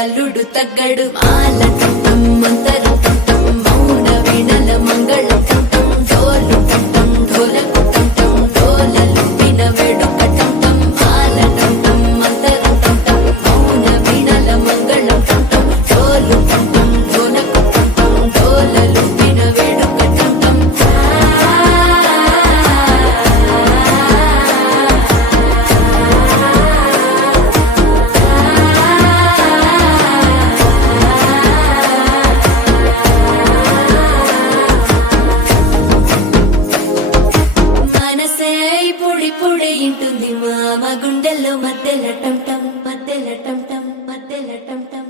అల్లుడు తగ్గడు మాల టం మంతర టం మౌన వీణల మంగళ టం డోలు టం ఢోలకు టం డోలలు విన వేడుక టం మాల టం మంతర టం మౌన వీణల మంగళ టం డోలు టం ఢోలకు టం డోలలు విన వేడుక టం పొడి ఇంటుంది మామ గుండెల్లో మధ్యల టం టం మధ్యల టం టం మధ్యల టం టం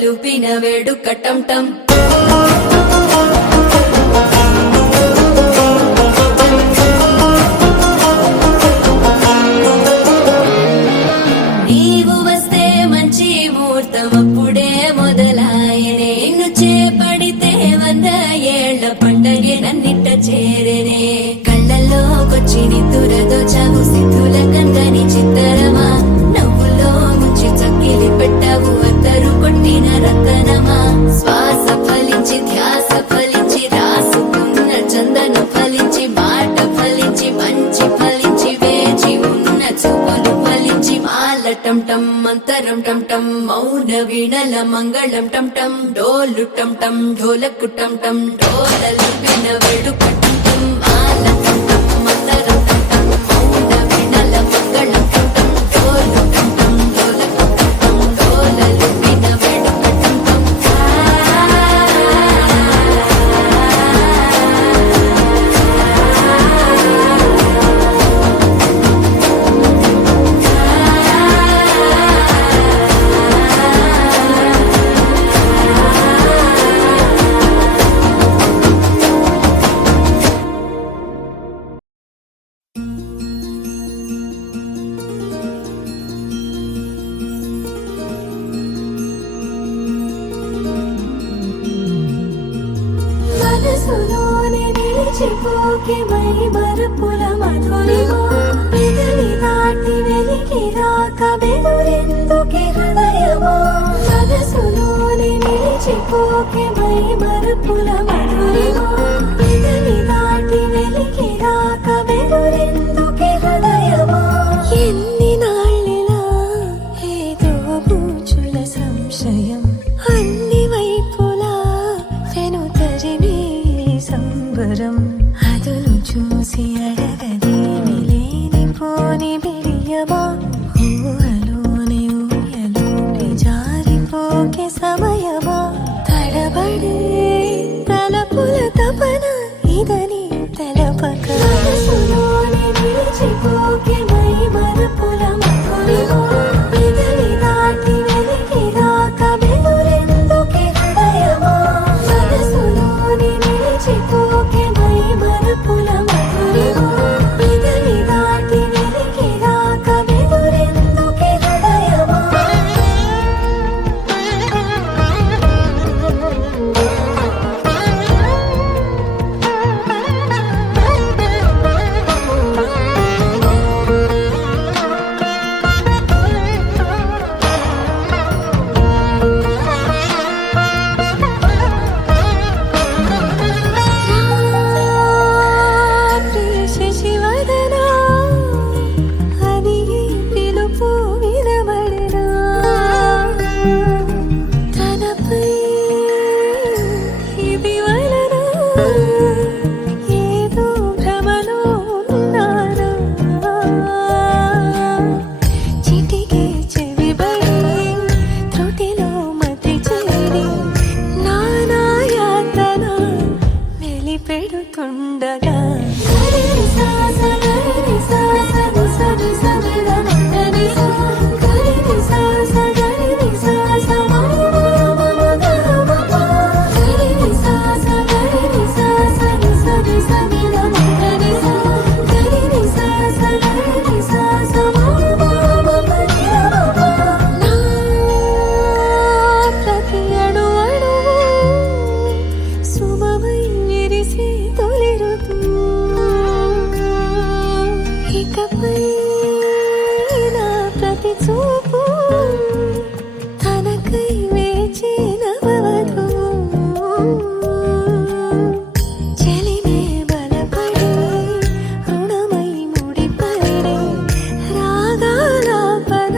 లూపిన వేడుక టం టం నీవు వస్తే మంచి ముహూర్తం అప్పుడే మొదలాయనే నిన్ను చేపడితే 100 ఏళ్ల పండగే నన్నిట్ట చేరేనే కళ్ళల్లోకొచ్చి నిద్దురదోచావు సిద్ధుల కందని చిత్తరమా నవ్వులో ముంచి చక్కిలి పెట్టావు అద్దరు కొట్టిన రతనమా శ్వాస ఫలించి ధ్యాస ఫలించి రాసుకున్న చందన ఫలించి మాట ఫలించి మంచి ఫలించి వేచి ఉన్న చూపులు ఫలించి మాల టం టం మంతరం టం టం మౌన వీణల మంగళం టం టం డోలు టం టం ఢోలకు టం టం డోలలు విన వేడుక టం టం మాల టం టం మంతరం టం టం మౌన వీణల మంగళం టం టం డోలు టం టం ఢోలకు టం టం డోలలు విన వేడుక టం టం మనసులోనే నిలిచిపోకే మై మరుపుల మధురిమా పెదవి దాటి వెలికి రాక బెదురెందుకే హృదయమా మనసులోనే నిలిచిపోకే మై మరుపుల మధురిమా పెదవి దాటి వెలికి రాక బెదురెందుకే హృదయమా ఎన్ని నాళ్ళిలా ఏదో పూచుల సంశయం అన్ని వైపులా వెనుతరిమే సంబరం అదును చూసి అడగదేమి లేనిపోని బిడియమా ఊహలోని ఊయలోని జారిపోకే సమయమా తడబడే తలపుల తపన ఇదని తెలపక మనసులోని నిలిచిపోకే మై మరుపుల మధురిమా పెదవి దాటి వెలికి రాక బెదురెందుకే హృదయమా మనసులోని నిలిచిపోకే మై మరుపుల మధురిమా పెదవి దాటి వెలికి రాక బెదురెందుకే చూపు తనకై వేచిన వధువు చెలిమే బలపడి రుణమై ముడిపడి రాగాలాపన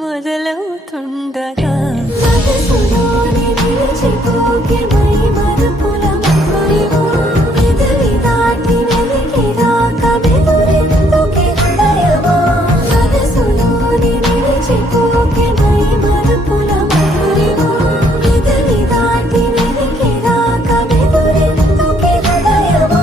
మొదలవుతుండగా మనసులోని నిలిచిపోకే మై మరుపుల మధురిమో పెదవి దాటి వెలికి రాక బెదురెందుకే హృదయమో మనసులోని నిలిచిపోకే మై మరుపుల మధురిమో పెదవి దాటి వెలికి రాక బెదురెందుకే హృదయమో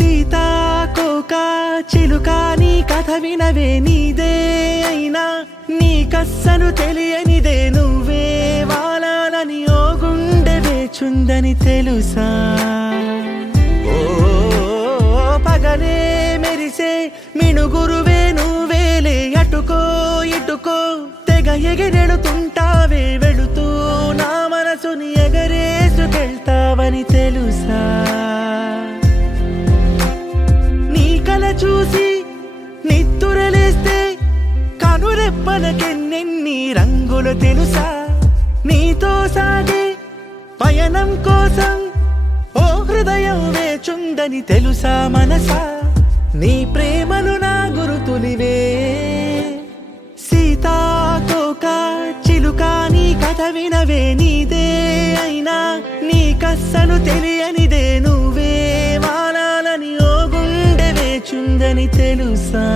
సీతాకోక చిలుక నీ కథ వినవే నీదే అయినా నీకస్సలు తెలియనిదే నువ్వే వాలాలని ఓ గుండె వేచుందని తెలుసా ఓ పగలే మెరిసే మిణుగురువే నువ్వేలే అటుకో ఇటుకో తెగ ఎగిరెడుతుంటావే వెళుతూ నా మనసుని ఎగరేసుకెళ్తావని తెలుసా నీ కల చూసి నిత్తురలేస్తే కనురెప్పలకెన్నెన్ని రంగులు తెలుసా నీతో సాగే పయనం కోసం ఓ హృదయం వేచుందని తెలుసా మనసా నీ ప్రేమలు నా గురుతులివే సీతాకోక చిలుక నీ కథ వినవే నీదే అయినా నీకస్సలు తెలియనిదే నువ్వే వాలాలని ఓ గుండె వేచుందని తెలుసా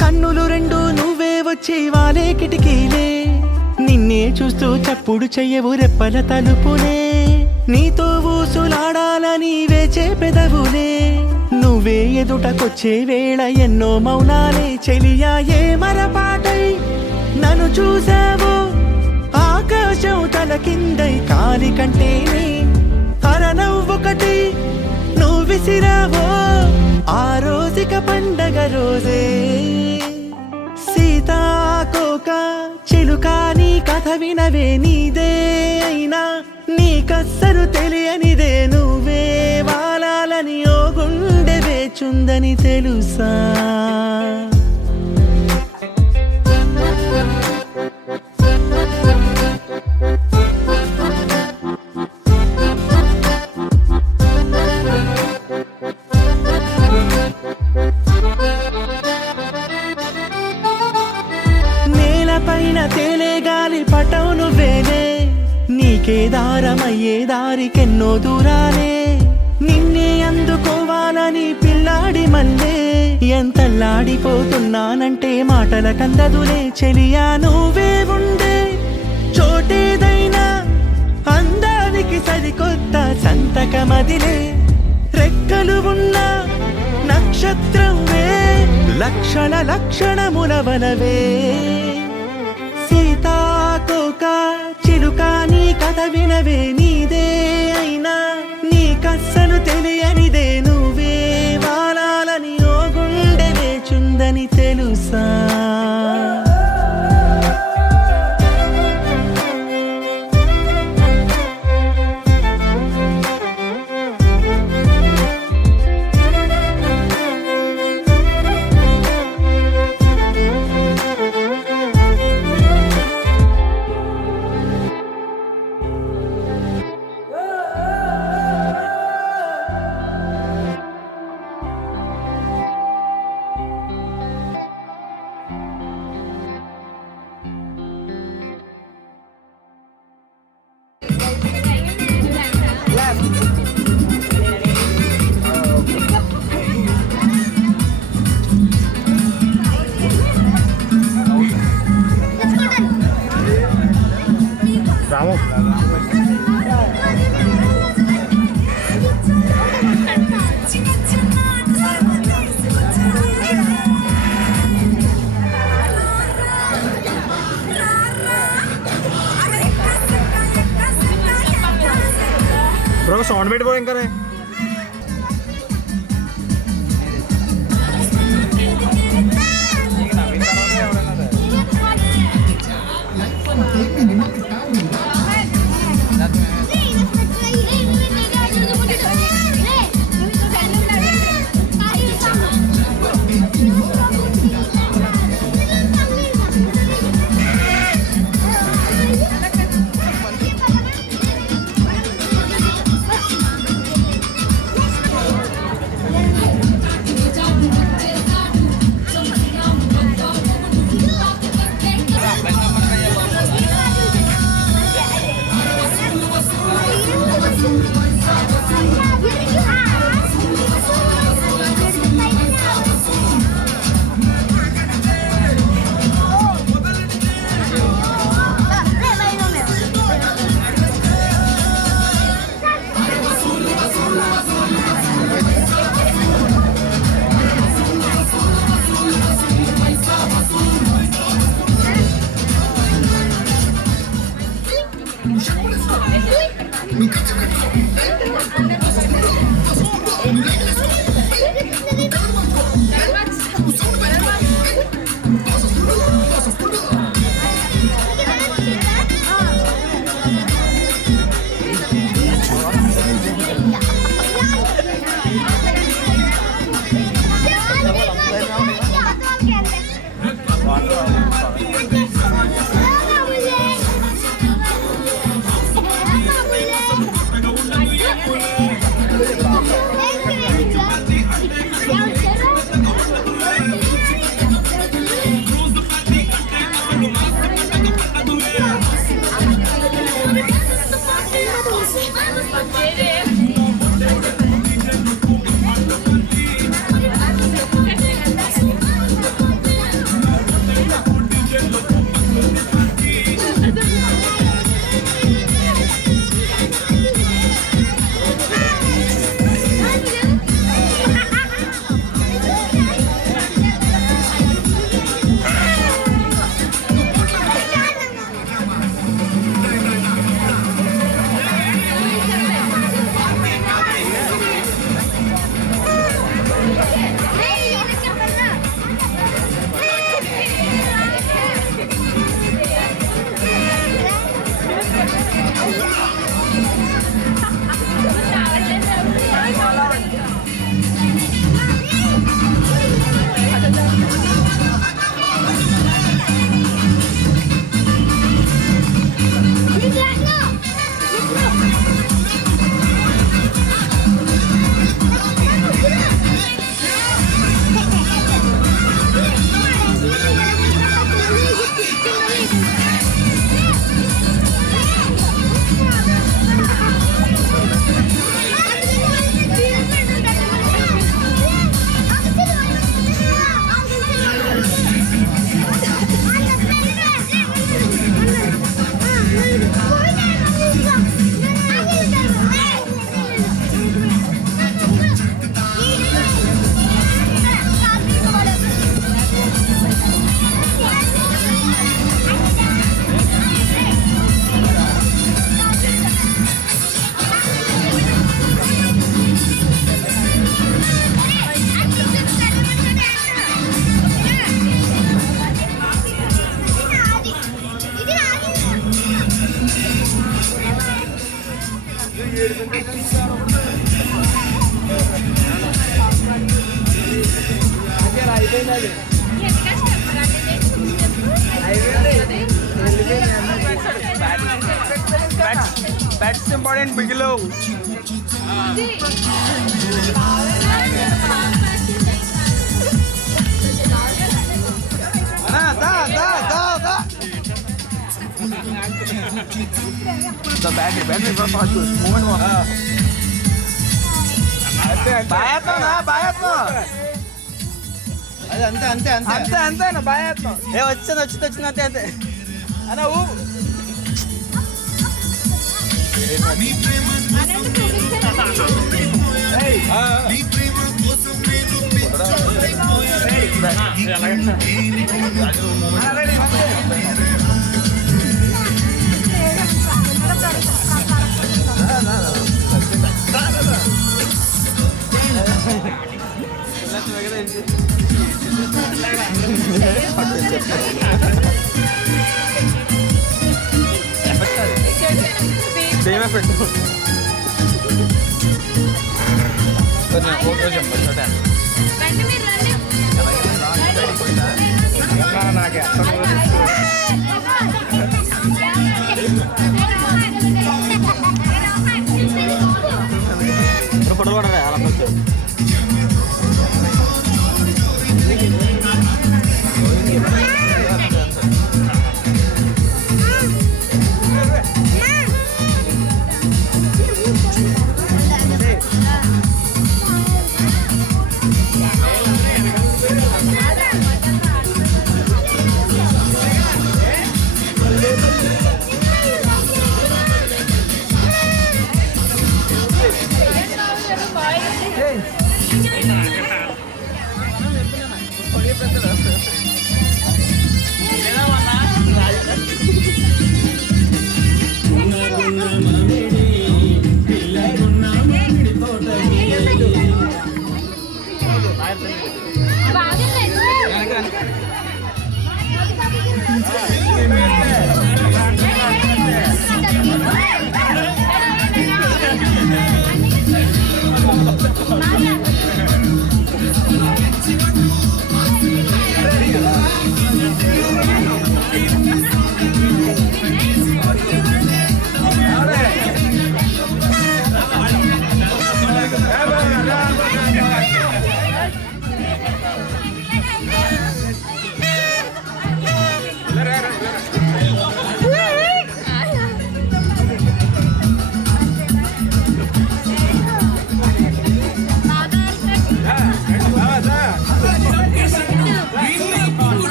కన్నులు రెండు నువ్వే వచ్చి వాలే కిటికీలే నిన్నే చూస్తూ చప్పుడు చెయ్యవు రెప్పల తలుపులే నీతో ఊసులాడాలని వేచే పెదవులే నువ్వే ఎదుటకొచ్చే వేళ ఎన్నో మౌనాలే చెలియా ఏ మరపాటై నన్ను చూసావో ఆకాశం తల కిందై కాలి కంటేనే అరనవ్వొకటి నువ్వు విసిరావో ఆ రోజుక పండగ రోజే సీతాకోక చిలుక నీ కథ వినవే నీదే అయినా నీకస్సలు తెలియనిదే నువ్వే వాలాలని ఓ గుండె వేచుందని తెలుసా నేలపైన తేలే గాలి పటం నువ్వేనే నీకే దారమయ్యే దారికెన్నో దూరాలే నిన్నే అందుకోవాలని పిల్లాడి మల్లే ఎంతల్లాడిపోతున్నానంటే మాటల కందదులే చెలియా నువ్వే ఉండే చోటేదైనా అందానికి సరికొత్త సంతకమదిలే రెక్కలు ఉన్న నక్షత్రమే లక్షణ లక్షణములవనవే సీతాకోక చిలుక నీ కథ వినవే నీదే అయినా నీకస్సలు తెలియనిదే నువ్వే వాలాలని ఓ గుండె వేచుందని తెలుసా బ్రో సౌండ్ పెట్టి బ్రో ఇంకా That's important, Bigelow. The battery for fast movement mo. Bayat mo na, bayat mo. అది అంతే అంతే అంతే అంతే అంతే నా bayat mo. వచ్చింది వచ్చింది వచ్చింది అంతే అంతే Ano, సేమ్ ఎఫెక్ట్ కొంచెం కొంచెం నాకే ఫోటో కూడా అలా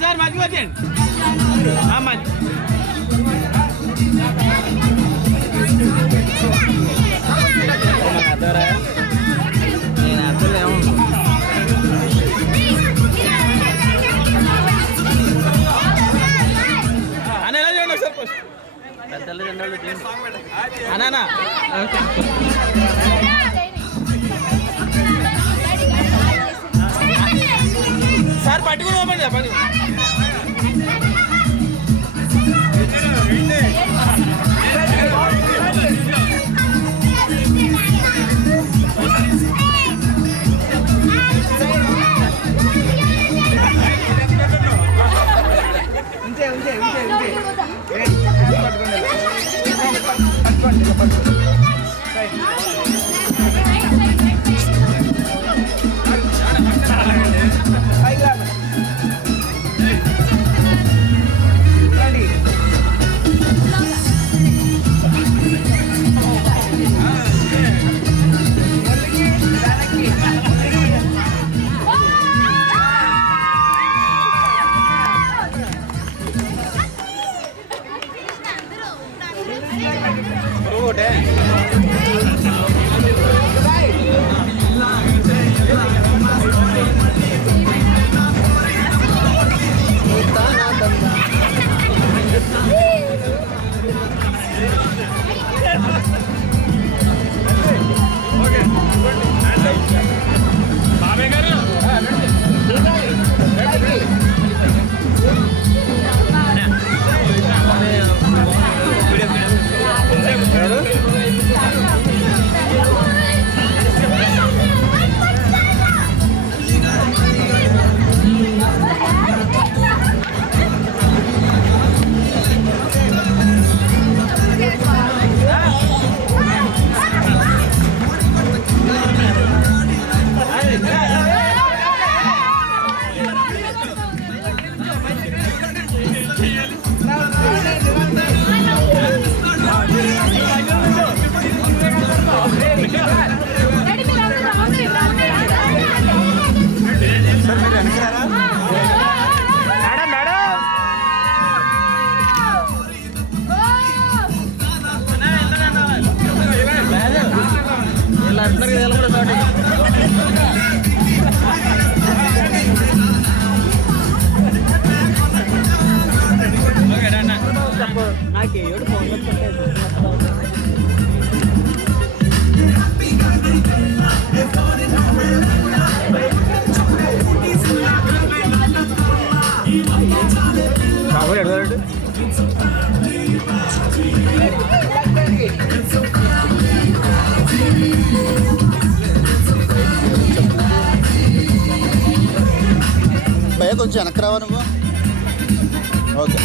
సార్ మధ్య వచ్చేయండి అని ఎలా చేయండి సార్ పెద్దలు అనా సార్ పట్టుకుని పోమండి పని అంటున్నారు కదా కూడా తోటి నాకు ఏడు ఫోన్ బాబు ఎడతాడు భయ కొంచెం వెనక్కి రావా నువ్వు ఓకే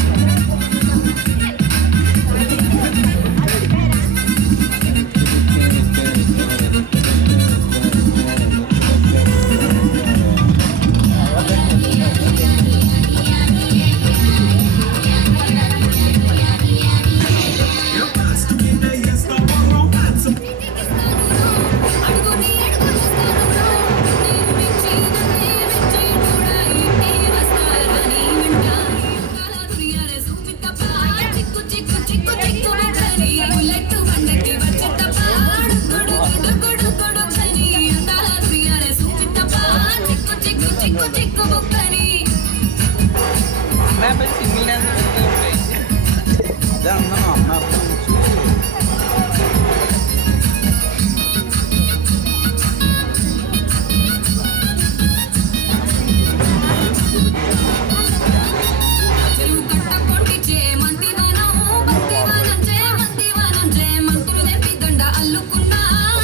సింగిల్ అదే అన్నాను అన్న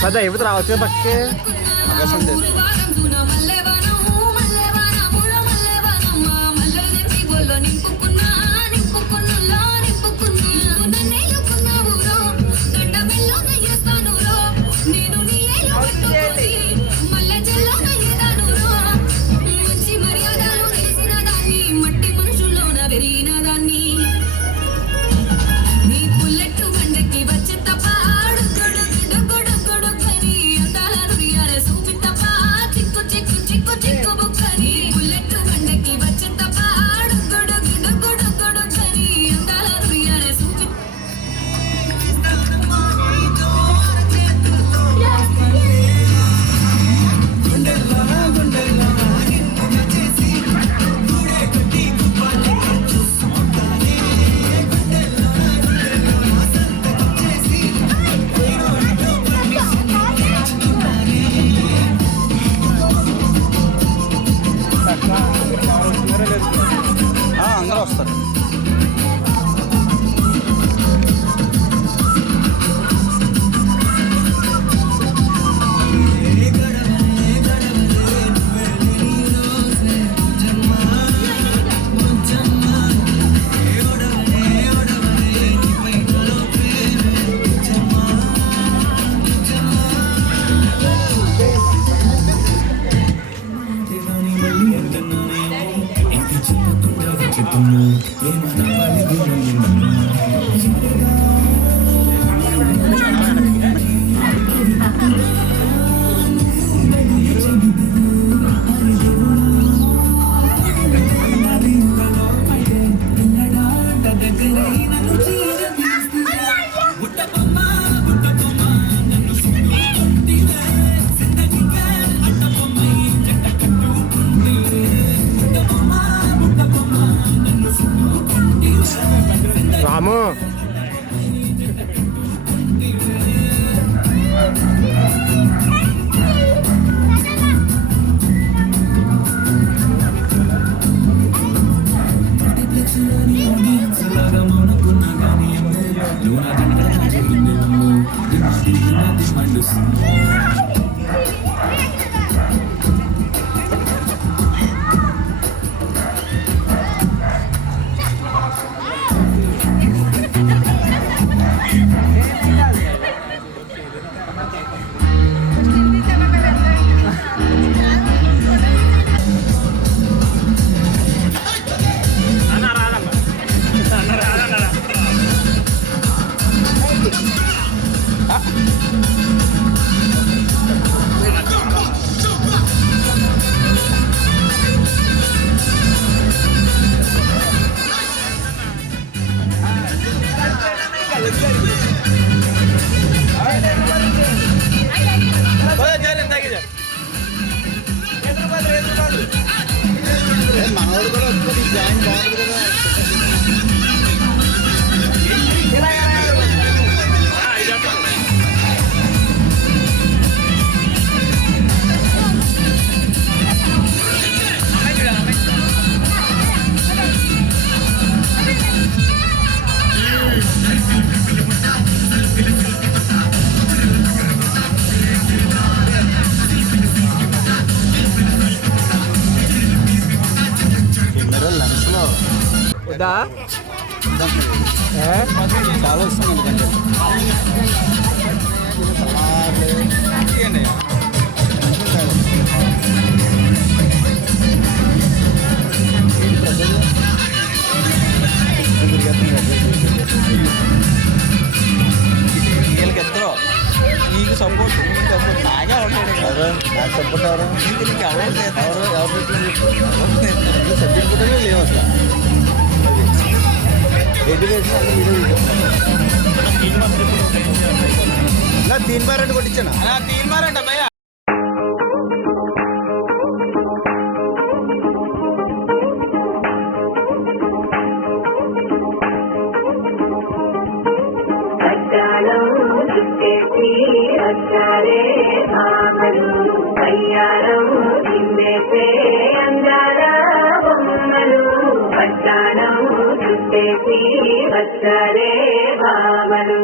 పెద్ద ఎవరు రావచ్చు పక్కకే అందరూ వస్తారు రాము లేదా చాలా వస్తుంది ఎందుకంటే వీళ్ళకి ఇద్దరు నీకు సపోర్ట్ బాగా ఉంటాడు నాకు సపోర్ట్ ఎవరు నీకు ఎవరు సబ్జెక్ట్ కూడా లేవు అసలు నా 3 बार రెండు కొట్టించాను 3 बार అంట భయ్యా వచ్చారే బామలు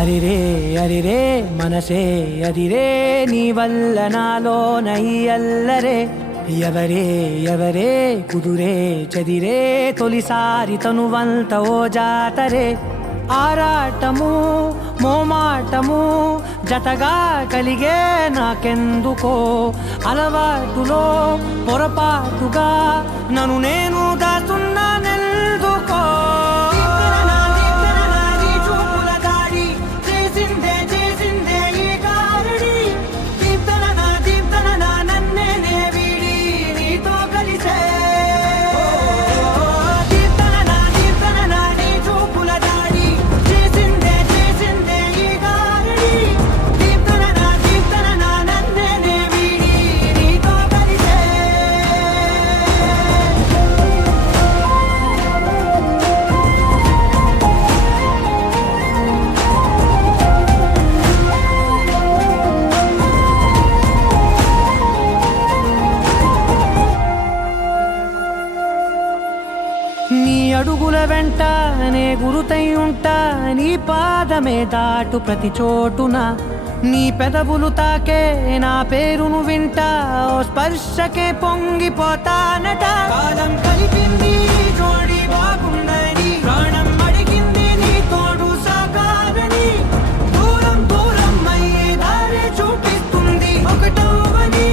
హరిరే హరిరే మనసే అదిరే నీ వల్ల నాలో నై అల్లరే ఎవరే ఎవరే కుదురే చదిరే తొలిసారి తనువంత ఓ జాతరే ఆరాటము మోమాటము జతగా కలిగే నాకెందుకో అలవాటులో పొరపాటుగా నన్ను నేను దాస్తున్నానెందుకో నీ అడుగుల వెంట నే గురుతై ఉంటా నీ పాదమే దాటు ప్రతి చోటున నీ పెదవులు తాకే నా పేరును వింటా ఓ స్పర్శకే పొంగిపోతానట కాలం కలిపింది జోడి బాగుందని ప్రాణం అడిగింది నీ తోడు సాగాలని దూరం దూరం అయ్యే దారి చూపిస్తుంది ఒకటవని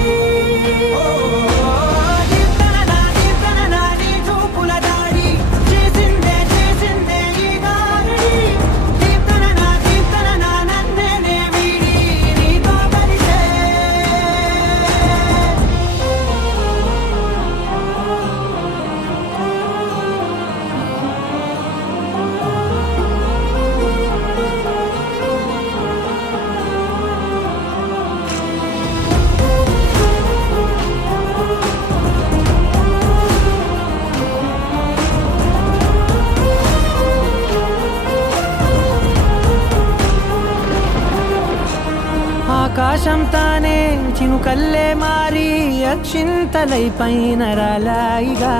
ఆకాశం తానే చినుకల్లే మారి అక్షింతలై పైన రాలాయిగా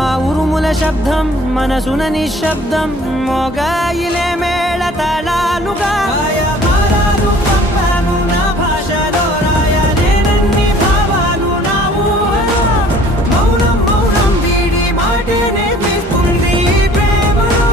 ఆ ఉరుముల శబ్దం మనసున నిశ్శబ్దం మోగాయిలే మేళ తాళాలుగా భారాలు పంపాను నా భాషలో రాయలేనన్ని భావాలు నా ఊహలో మౌనం మౌనం వీడి మాటే నేర్పిస్తుంది ప్రేమలో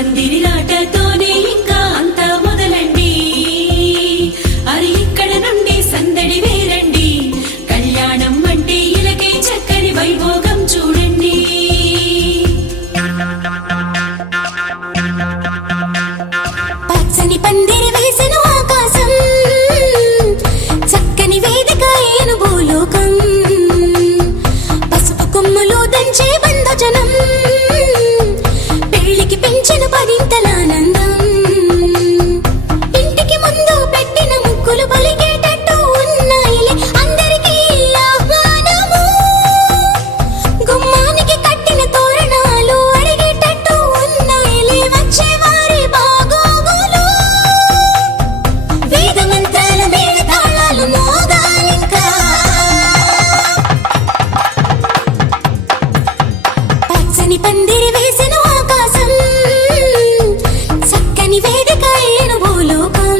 పందిరి రాటతోనే ఇంకా అంతా మొదలండి అరి ఇక్కడ నుండి సందడి వేరండి కళ్యాణం అంటే ఇలకే చక్కని వైభోగం చూడండి పచ్చని పందిరి వేసిన ఆకాశం చక్కని వేదిక ఏను భూలోకం పసుపు కొమ్ములు దంచే బంధజనం పెళ్లికి పెంచిన పదింతలానందం ఇంటికి ముందు పెట్టిన ముక్కులు పలికేటట్టు ఉన్నాయిలే అందరికీ ఆహ్వానము గుమ్మానికి కట్టిన తోరణాలు అడిగేటట్టు ఉన్నాయిలే వచ్చేవారి బాగోగులు వేద మంత్రాల మేళ తాళాలు మోగాలింకా పచ్చని పందిరి వేసిన ఆకాశం చక్కని వేదిక ఏను భూలోకం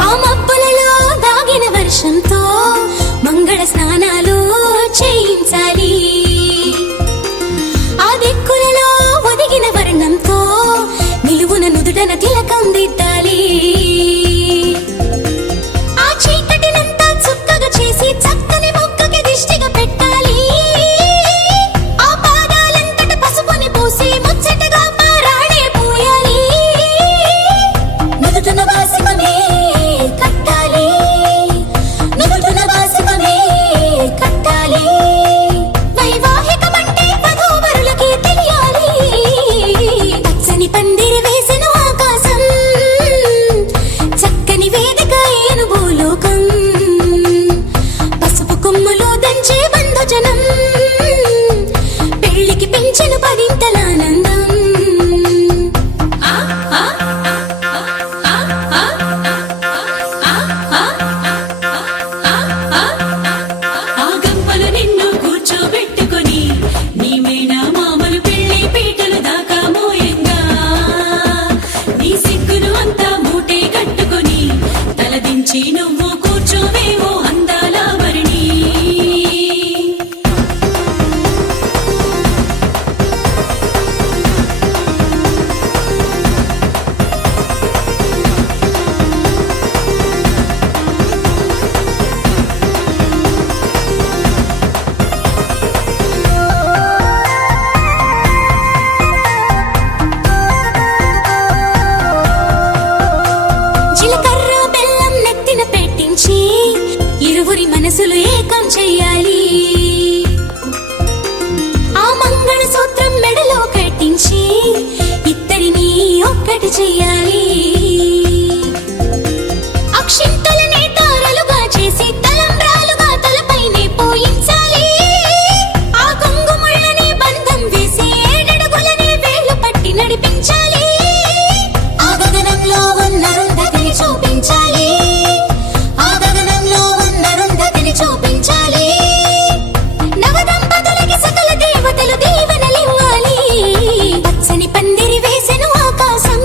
ఆ మబ్బులలో దాగిన వర్షంతో మంగళ స్నానాలు చేయించాలి ఆ దిక్కులలో ఒదిగిన వర్ణంతో నిలువున నుదుటన తిలకం దిద్దాలి ఆ చీకటినంతా చుక్కగా చేసి చక్కని మొక్కకి దిష్టిగా పెట్టాలి ఆ పాదాలంతట పసుపుని పూసి ముచ్చటగా పారాడే పోయాలి నుదుటన వాసికమే కట్టాలి నుదుటన వాసికమే కట్టాలి వైవాహికమంటే వధూవరులకి తెలియాలి పచ్చని పందిరి వేసిన ఆకాశం చక్కని వేదిక ఏను భూలోకం పసుపు కొమ్ములు దంచే బంధుజనం పెళ్లికి పెంచిన పదింతలానందం ఆ గంపలు నిన్ను కూర్చోబెట్టుకొని నీ మేనా మామలు పెళ్లి పీటలు దాకా మోయంగా నీ సిగ్గును అంతా మూటే కట్టుకొని తలదించి నువ్వు కూర్చోవేవో అందాల వరిణి జీలకర్ర బెల్లం నెత్తిన పెట్టించి ఇరువురి మనసులు ఏకం చెయ్యాలి ఆ మంగళ సూత్రం మెడలో కట్టించి ఇద్దరిని ఒక్కటి చెయ్యాలి అక్షింతలనే తారలుగా చేసి తలంబ్రాలుగా తలపైనే పోయించాలి ఆ కొంగుముళ్ళని బంధం వేసి ఏడడుగులనే వేలు పట్టి నడిపించాలి ఆ గగనంలో ఉన్న రుంధతిని చూపించాలి ఆ గగనంలో ఉన్న రుంధతిని చూపించాలి నవదంపతులకి సకల దేవతలు దీవెనలివ్వాలి పచ్చని పందిరి వేసెను ఆకాశం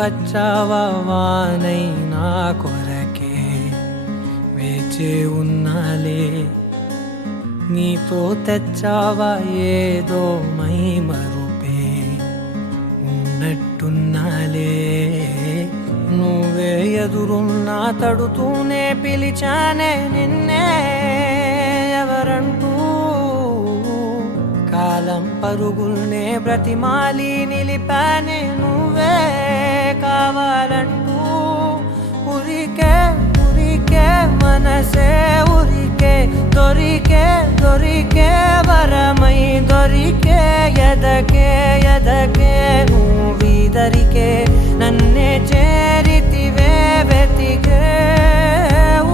వచ్చావా వానై నా కొరకే వేచే ఉన్నాలే నీతో తెచ్చావా ఏదో మై మరుపే ఉన్నట్టున్నాలే నువ్వే ఎదురున్నా తడుతూనే పిలిచానే నిన్నే ఎవరంటూ కాలం పరుగుల్నే బ్రతిమాలి నిలిపానే నువ్వే కావాలంటూ ఉరికే ఉరికే మనసే ఉరికే దొరికే దొరికే వరమై దొరికే ఎదకే ఎదకే నువ్వీదరికే నన్నే చేరితివే వెతికే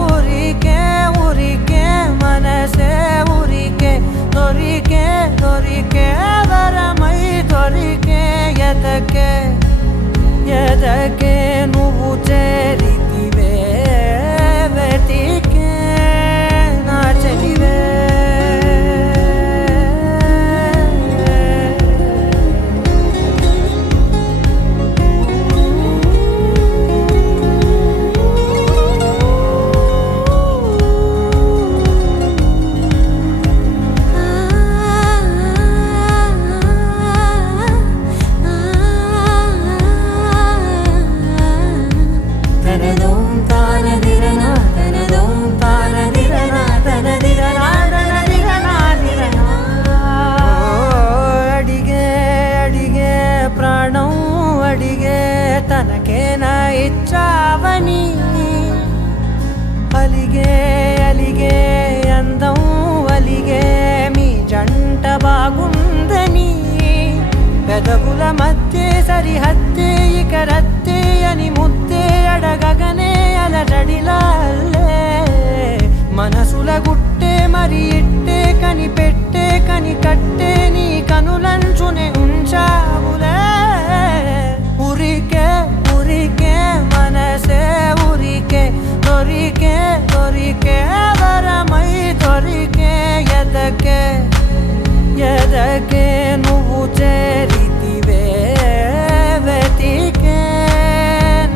ఊరికే ఊరికే మనసే ఊరికే దొరికే దొరికే వరమై దొరికే ఎదకే ఎదకే నువ్వు చేరితివే వెతికే నా చెలివే తనకేనా ఇచ్చావని అలిగే అలిగే అందం అలిగే మీ జంట బాగుందని పెదవుల మధ్య సరిహద్దే ఇక రద్దే అని ముద్దే అడగగనే అలజడిలాల్లే మనసుల గుట్టే మరి ఇట్టే కనిపెట్టే కని కట్టే నీ కనులంచునే ఉంచావులే ఉరికే ఉరికే మనసే ఉరికే దొరికే దొరికే వరమై దొరికే ఎదకే ఎదకే నువ్వు చేరితివే వెతికే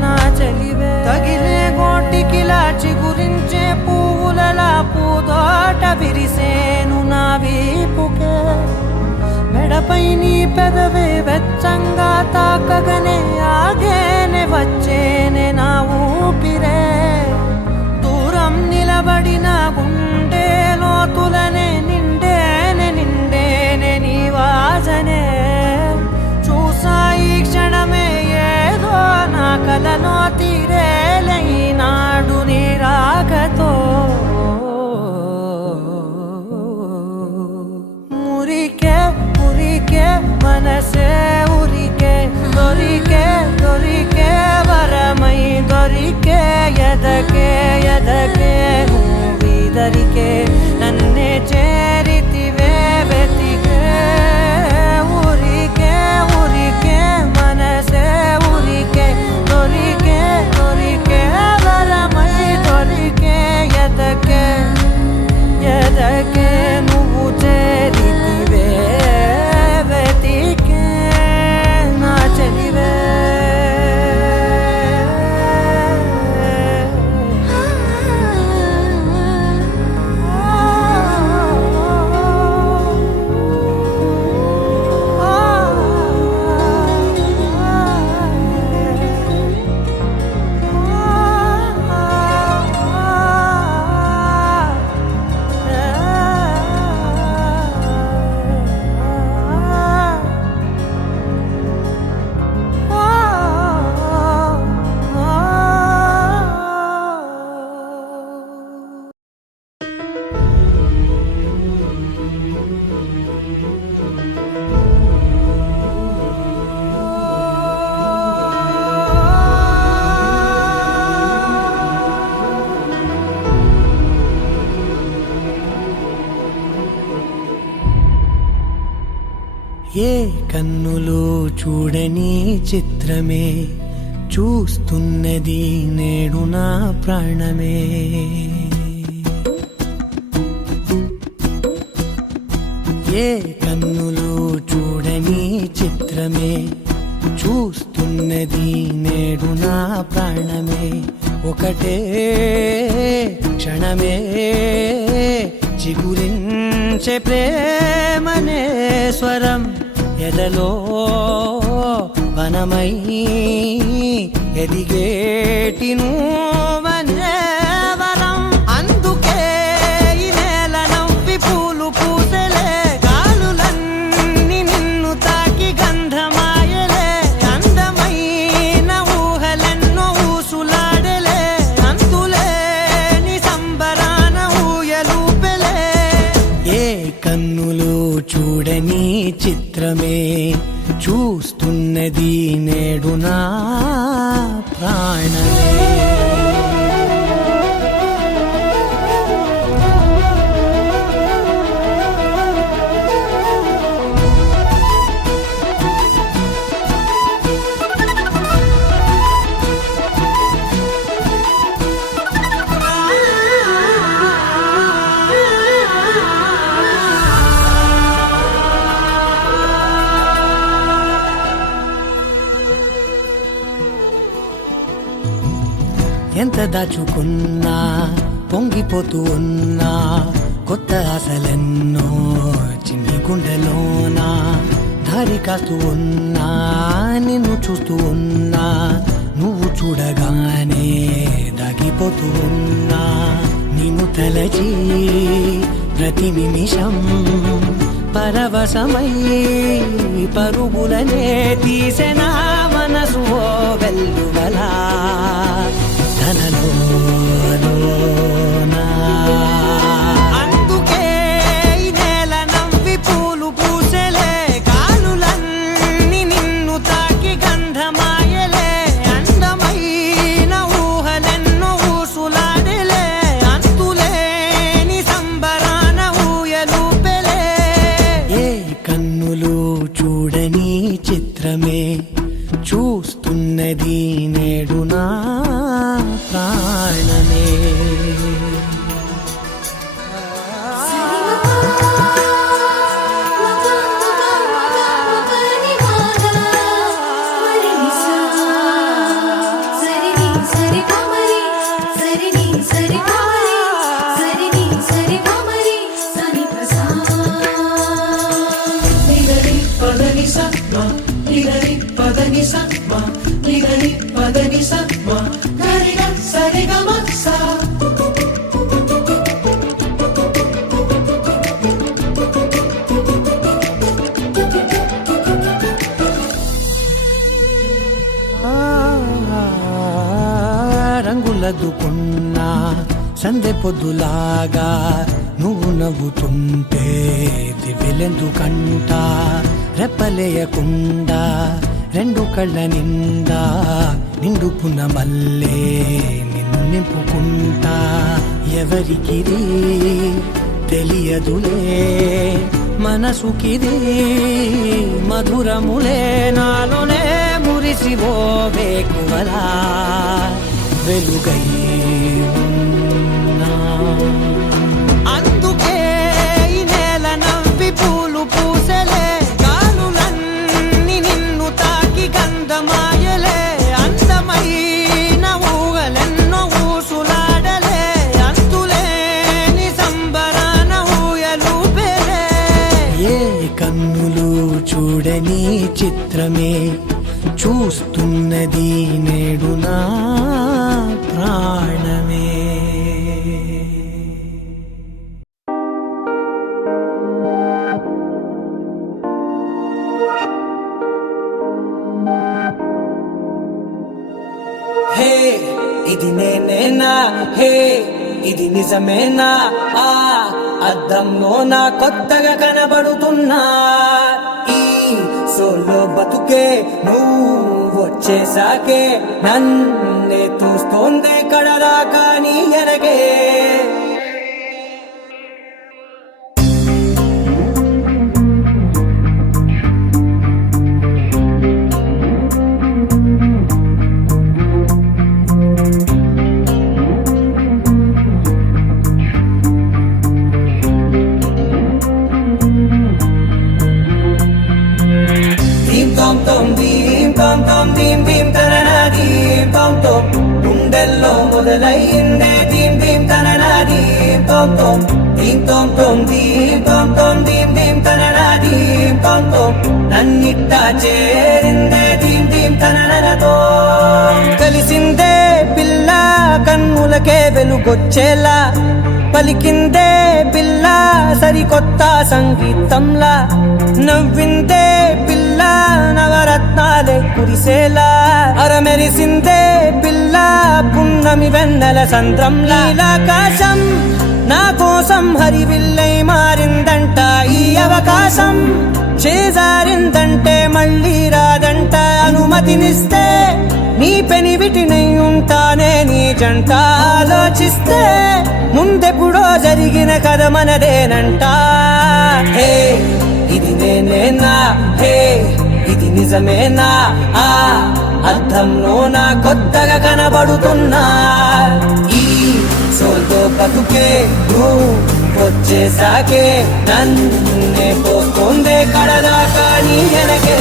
నా చెలివే తగిలే గోటికిలా చిగురించే పువ్వులలా పూదోట విరిసేను నా వీపుకే మెడపై నీ పెదవే వెచ్చంగా తాకగనే ఆగేనే వచ్చేనే నా ఊపిరే దూరం నిలబడిన గుండె లోతులనే నిండేనే నిండేనే నీ వాసనే చూసా ఈ క్షణమే ఏదో నా కలలో తీరేలే నాడు నీ రాకతో మురికే ఉరికే మనసే ఉరికే దొరికే దొరికే వరమై దొరికే ఎదకే ఎదకే నువ్వీదరికే నన్నే చేరితివే వెతికే ఊరికే ఊరికే మనసే ఊరికే దొరికే దొరికే వరమై దొరికే ఎదకే ఎదకే నువ్వు చేరితివే వెతికే నా చెలివే ఏ కన్నులు చూడని చిత్రమే చూస్తున్నది నేడు నా ప్రాణమే ఏ కన్నులు చూడని చిత్రమే చూస్తున్నది నేడు ప్రాణమే ఒకటే క్షణమే చిగురించే ప్రేమనే స్వరం ఎదలో వనమై ఎదిగేటి నువ్వనే వరం అందుకే ఈ నేల నవ్వి పూలు పూసలే గాలులన్నీ నిన్ను తాకి గంధమాయలే అందమైన ఊహలెన్నో ఊసులాడలే అంతులేని సంబరాన ఊయలూపెలే ఏ కన్నులు చూడని చిత్రమే చూస్తున్నది నేడు నా ప్రాణమే ఎంత దాచుకున్నా పొంగిపోతూ ఉన్నా కొత్త ఆశలెన్నో చిన్ని గుండెలోనా దారి కాస్తూ ఉన్నా నిన్ను చూస్తూ ఉన్నా నువ్వు చూడగానే దాగిపోతూ ఉన్నా నిన్ను తలచి ప్రతి నిమిషం పరవశమై పరుగులనే తీసెనా మనసు ఓ వెల్లువలా తనలోనా అందుకే ఈ నేల నవ్వి పూలు పూసలే గాలులన్నీ నిన్ను తాకి గంధమాయలే అందమైన ఊహలెన్నో ఊసులాడలే అంతులేని సంబరాన ఊయలూపెలే ఏ కన్నులు చూడని చిత్రమే చూస్తున్నది నేడు నా ప్రాణమే రంగులదుకున్నా సందె పొద్దులాగా నువ్వు నవ్వుతుంటే దివ్యలెందుకంట రెప్పలేయకుండా రెండు కళ్ళ నిండా నిండుకున్న మల్లే నిన్ను నింపుకుంటా ఎవరికిది తెలియదులే మనసుకిది మధురములే నాలోనే మురిసివో వేకువలా వెలుగై ఉన్నా అందుకే ఈ నేల నవ్వి పూలు పూసలే గాలులన్నీ నిన్ను తాకి గంధమాయలే అందమైన ఊహలెన్నో ఊసులాడలే అంతులేని సంబరాన ఊయలూపెలే ఏ కన్నులు చూడని చిత్రమే చూస్తున్నది నేడు నా ప్రాణమే హే ఇది నేనేనా హే ఇది నిజమేనా ఆ అద్దంలో నా కొత్తగా కనబడుతున్నా ఈ సోలో బతుకే నువ్వు వచ్చేసాకే నన్నే తోస్తోందే కడదాకా నీ ఎనగే Dim tom tom dim tom tom dim dim tarana dim tom tom గుండెల్లో మొదలయ్యిందే దీం దీం తననా దీం తోం తోం దీం తోం తోం దీం తోం తోం దీం దీం తననా దీం తోం తోం నన్నిట్ట చేరిందే దీం దీం తననతో కలిసిందే పిల్ల కన్నులకే వెలుగొచ్చేలా పలికిందే పిల్ల సరికొత్త సంగీతంలా నవ్విందే పిల్ల నవరత్నాలే కురిసేలా అరమెరిసిందే పిల్ల పున్నమి వెన్నెల సంద్రంలా ఆకాశం నా కోసం హరివిల్లై మారిందంట ఈ అవకాశం చేజారిందంటే మళ్ళీ రాదంట అనుమతినిస్తే నీ పెనివిటినై ఉంటానే నీ జంట ఆలోచిస్తే ముందెప్పుడో జరిగిన కథ మనదేనంట హే ఇది నేనేనా హే ఇది నిజమేనా ఆ అర్థంలో నా కొత్తగా కనబడుతున్నా ఈ సోల్తో బతుకే నువ్వు వచ్చేసాకే నన్నే పోతుందే కడదాకా నీ వెనకే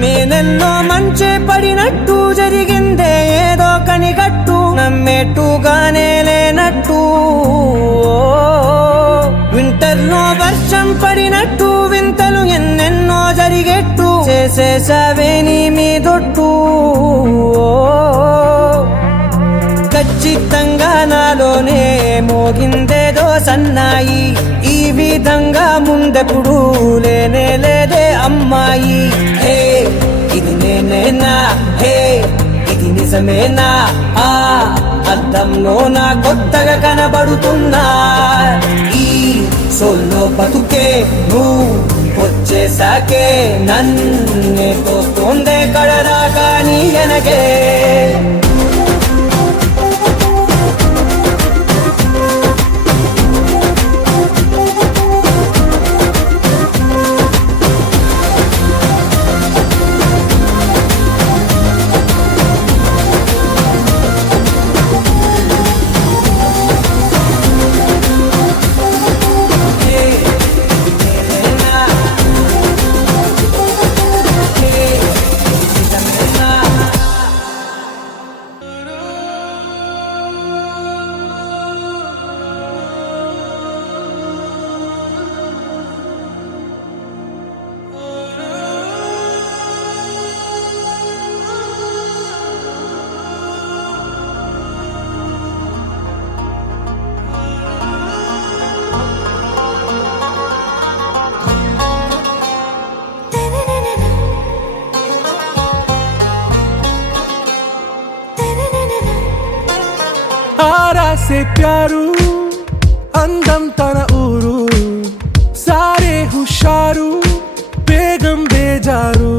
నేనెన్నో మంచే పడినట్టు జరిగిందే ఏదో కనిగట్టు నమ్మేట్టుగానే లేనట్టు వింటర్లో వర్షం పడినట్టు వింతలు ఎన్నెన్నో జరిగేట్టు చేసేసావే నీ మీదొట్టు ఖచ్చితంగా నాలోనే మోగిందేదో సన్నాయి ఈ విధంగా ముందెప్పుడు లేనే లేదే అమ్మాయి హే ఇది నేనేనా హే ఇది నిజమేనా ఆ అద్దంలో నా కొత్తగా కనబడుతున్నా ఈ సోల్లో బతుకే నువ్వు వచ్చేసాకే నన్నే తోస్తుందే కడదాకా నీ వెనకే से प्यारू అందం తన ఊరు సారే హుషారు బేగం బేజారు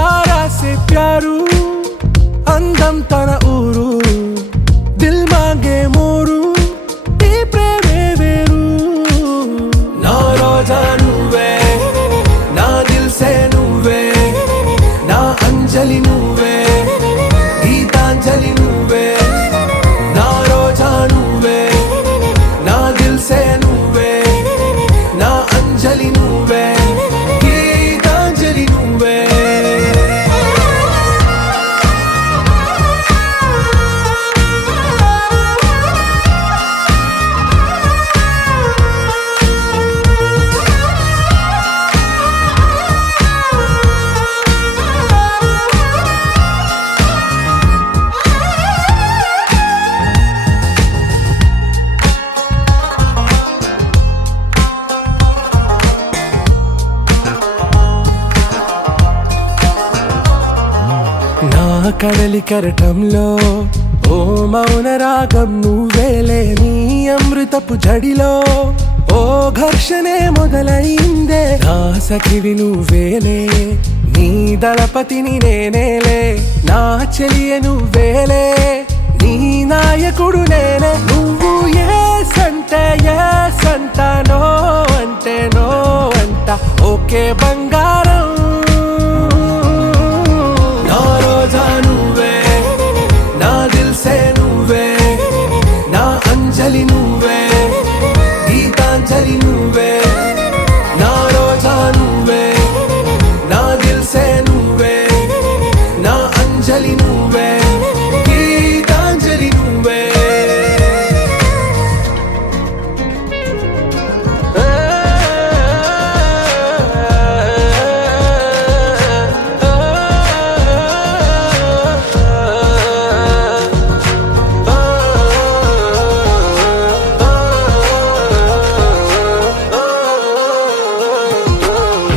ఆరా సే ప్యారు అందం తన ఊరు దిల్ మాంగే మోరు ఈ ప్రేమే వేరు నా రోజా నువ్వే నా దిల్ సే నువ్వే నా అంజలి నువ్వే గీతాంజలి నువ్వే నా రోజా నువ్వే నా దిల్ సే నువ్వే నా అంజలి నువ్వే గీతాంజలి నువ్వే కడలి కెరటంలో ఓ మౌన రాగం నువ్వేలే, నీ అమృతపు జడిలో ఓ ఘర్షణే మొదలైందే, నా సఖివి నువ్వేలే, నీ దళపతిని నేనేలే, నా చెలియ నువ్వేలే, నీ నాయకుడు నేనే, నువ్వు ఏ సంట నో అంటే నో అంట, ఓకే బంగారం, నా రోజా నువ్వే, నా దిల్సే నువ్వే, నా అంజలి నువ్వే, గీతాంజలి నువ్వే, నా రోజా నువ్వే, నా దిల్సే నువ్వే, నా అంజలి నువ్వే, గీతాంజలి నువ్వే.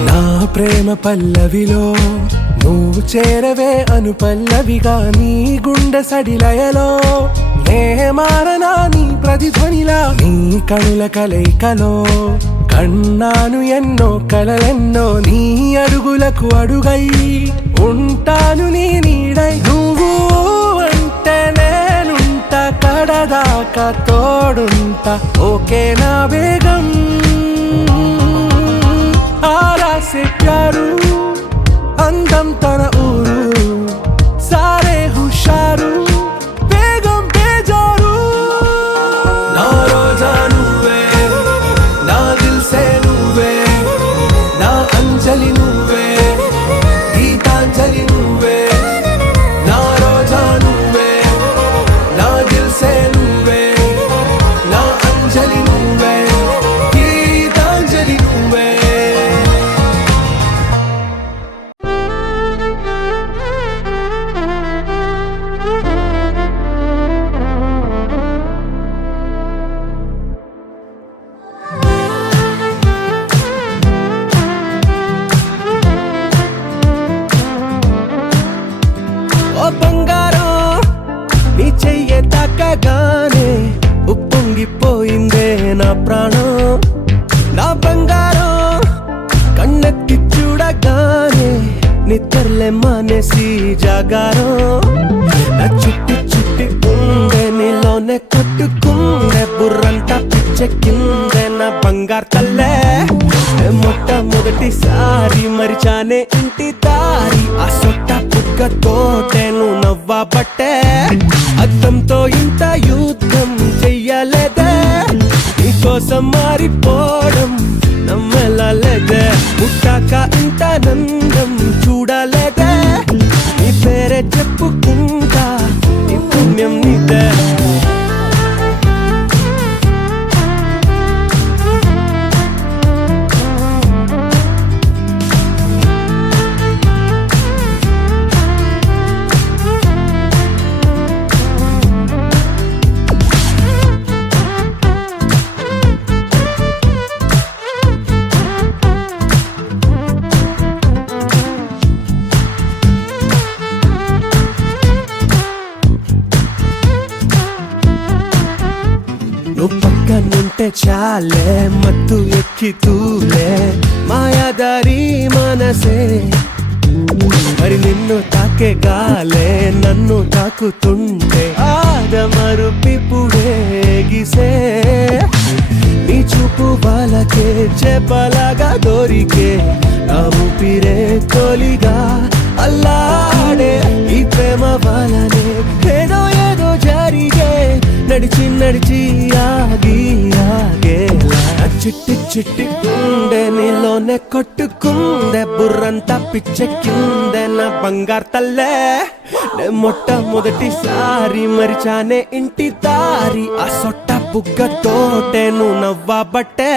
నా ప్రేమ పల్లవిలో నువ్వు చేరవే అను పల్లవిగా, నీ గుండె సడిలయలో నే మారనా నీ ప్రతిధ్వనిలా, నీ కనుల కలయికలో కన్నాను ఎన్నో కలలెన్నో, నీ అడుగులకు అడుగై ఉంటాను నీ నీడై, నువ్వు అంటే నేనుంట కడదాకా తోడుంట, ఓకే నా వేగం, ఆరాసే ప్యారు అందం తన ఊరు, సారే హుషారు బేగం బేజారు, నా రోజా నువ్వే, నా దిల్సే నువ్వే, నా అంజలి నువ్వే, గీతాంజలి నువ్వే, నా రోజా నువ్వే, నా దిల్సే నువ్వే, నా అంజలి నువ్వే, గీతాంజలి నువ్వే. ఓ బంగారం నీ చెయ్యే తాకగానే ఉప్పొంగిపోయిందే నా ప్రాణం, నా బంగారం కన్నెత్తి చూడగానే నిద్రలే మానేసి జాగారం, నా చుట్టి చుట్టి ఉండే నీలోనే కొట్టుకుందే బుర్రంతా పిచ్చెక్కిందే నా బంగారు తల్లే, మొట్టమొదటిసారి మరిచానే ఇంటి దారి, ఆ సొట్ట పుగ్గతోటే నువ్వు నవ్వబట్టే, అద్దంతో ఇంత యుద్ధం చెయ్యలేదే, నీకోసం మారిపోవడం నమ్మలేదే, పుట్టాక ఇంత నందం చూడలేదే, నీ పేరే చెప్పుకుంటా నీ పుణ్యం నీదే. నువ్వు పక్కనుంటే చాలే మత్తు ఎక్కి తూలే మాయాదారి మనసే, మరి నిన్ను తాకే గాలే నన్ను తాకుతుంటే ఆదమరుపిపుడే గిసే, నీ చూపు బాలకే చేపలాగా దొరికే, నా ఊపిరే తొలిగా అల్లాడే, ఈ ప్రేమ బాలనే ఏదో ఏదో జరిగే, నడిచి నడిచి ఆగి ఆగేలా, చిట్టి చిట్టి ఉండే నీలోనే కొట్టుకుందే బుర్రంతా పిచ్చెక్కిందే నా బంగారు తల్లే, నే మొట్టమొదటిసారి మరిచానే ఇంటి దారి, ఆ సొట్ట బుగ్గతోటే నువ్వు నవ్వబట్టే.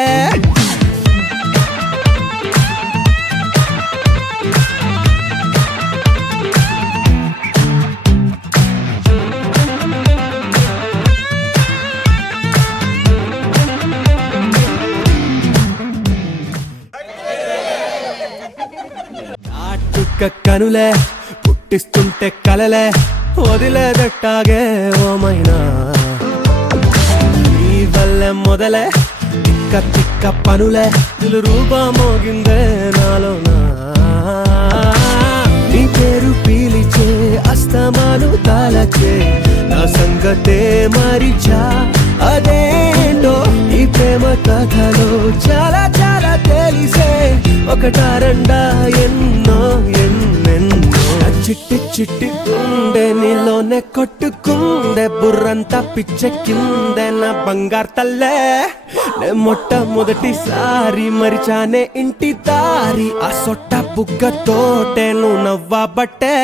కనులే పుట్టి పుట్టిస్తుంటే కలలే వదిలేదట్టాగే ఓమైనా నీ వల్లే మొదలే తిక్క తిక్క పనులే ఇల్లు రూపా మోగిందే నాలోనా నీ పేరు పీలిచే అస్తమాను తాళచే నా సంగతే మరిచా అదేంటో ఈ ప్రేమ కథలో చాలా చాలా తెలిసే ఒకటా రెండా ఎన్నో ఎన్నెన్నో చిట్టి చిట్టి గుండె నీలోనే కొట్టుకుందే బుర్రంతా పిచ్చెక్కిందే నా బంగారు తల్లే నే మొట్టమొదటిసారి మరిచానే ఇంటి దారి ఆ సొట్ట బుగ్గతోటే నువ్వు నవ్వబట్టే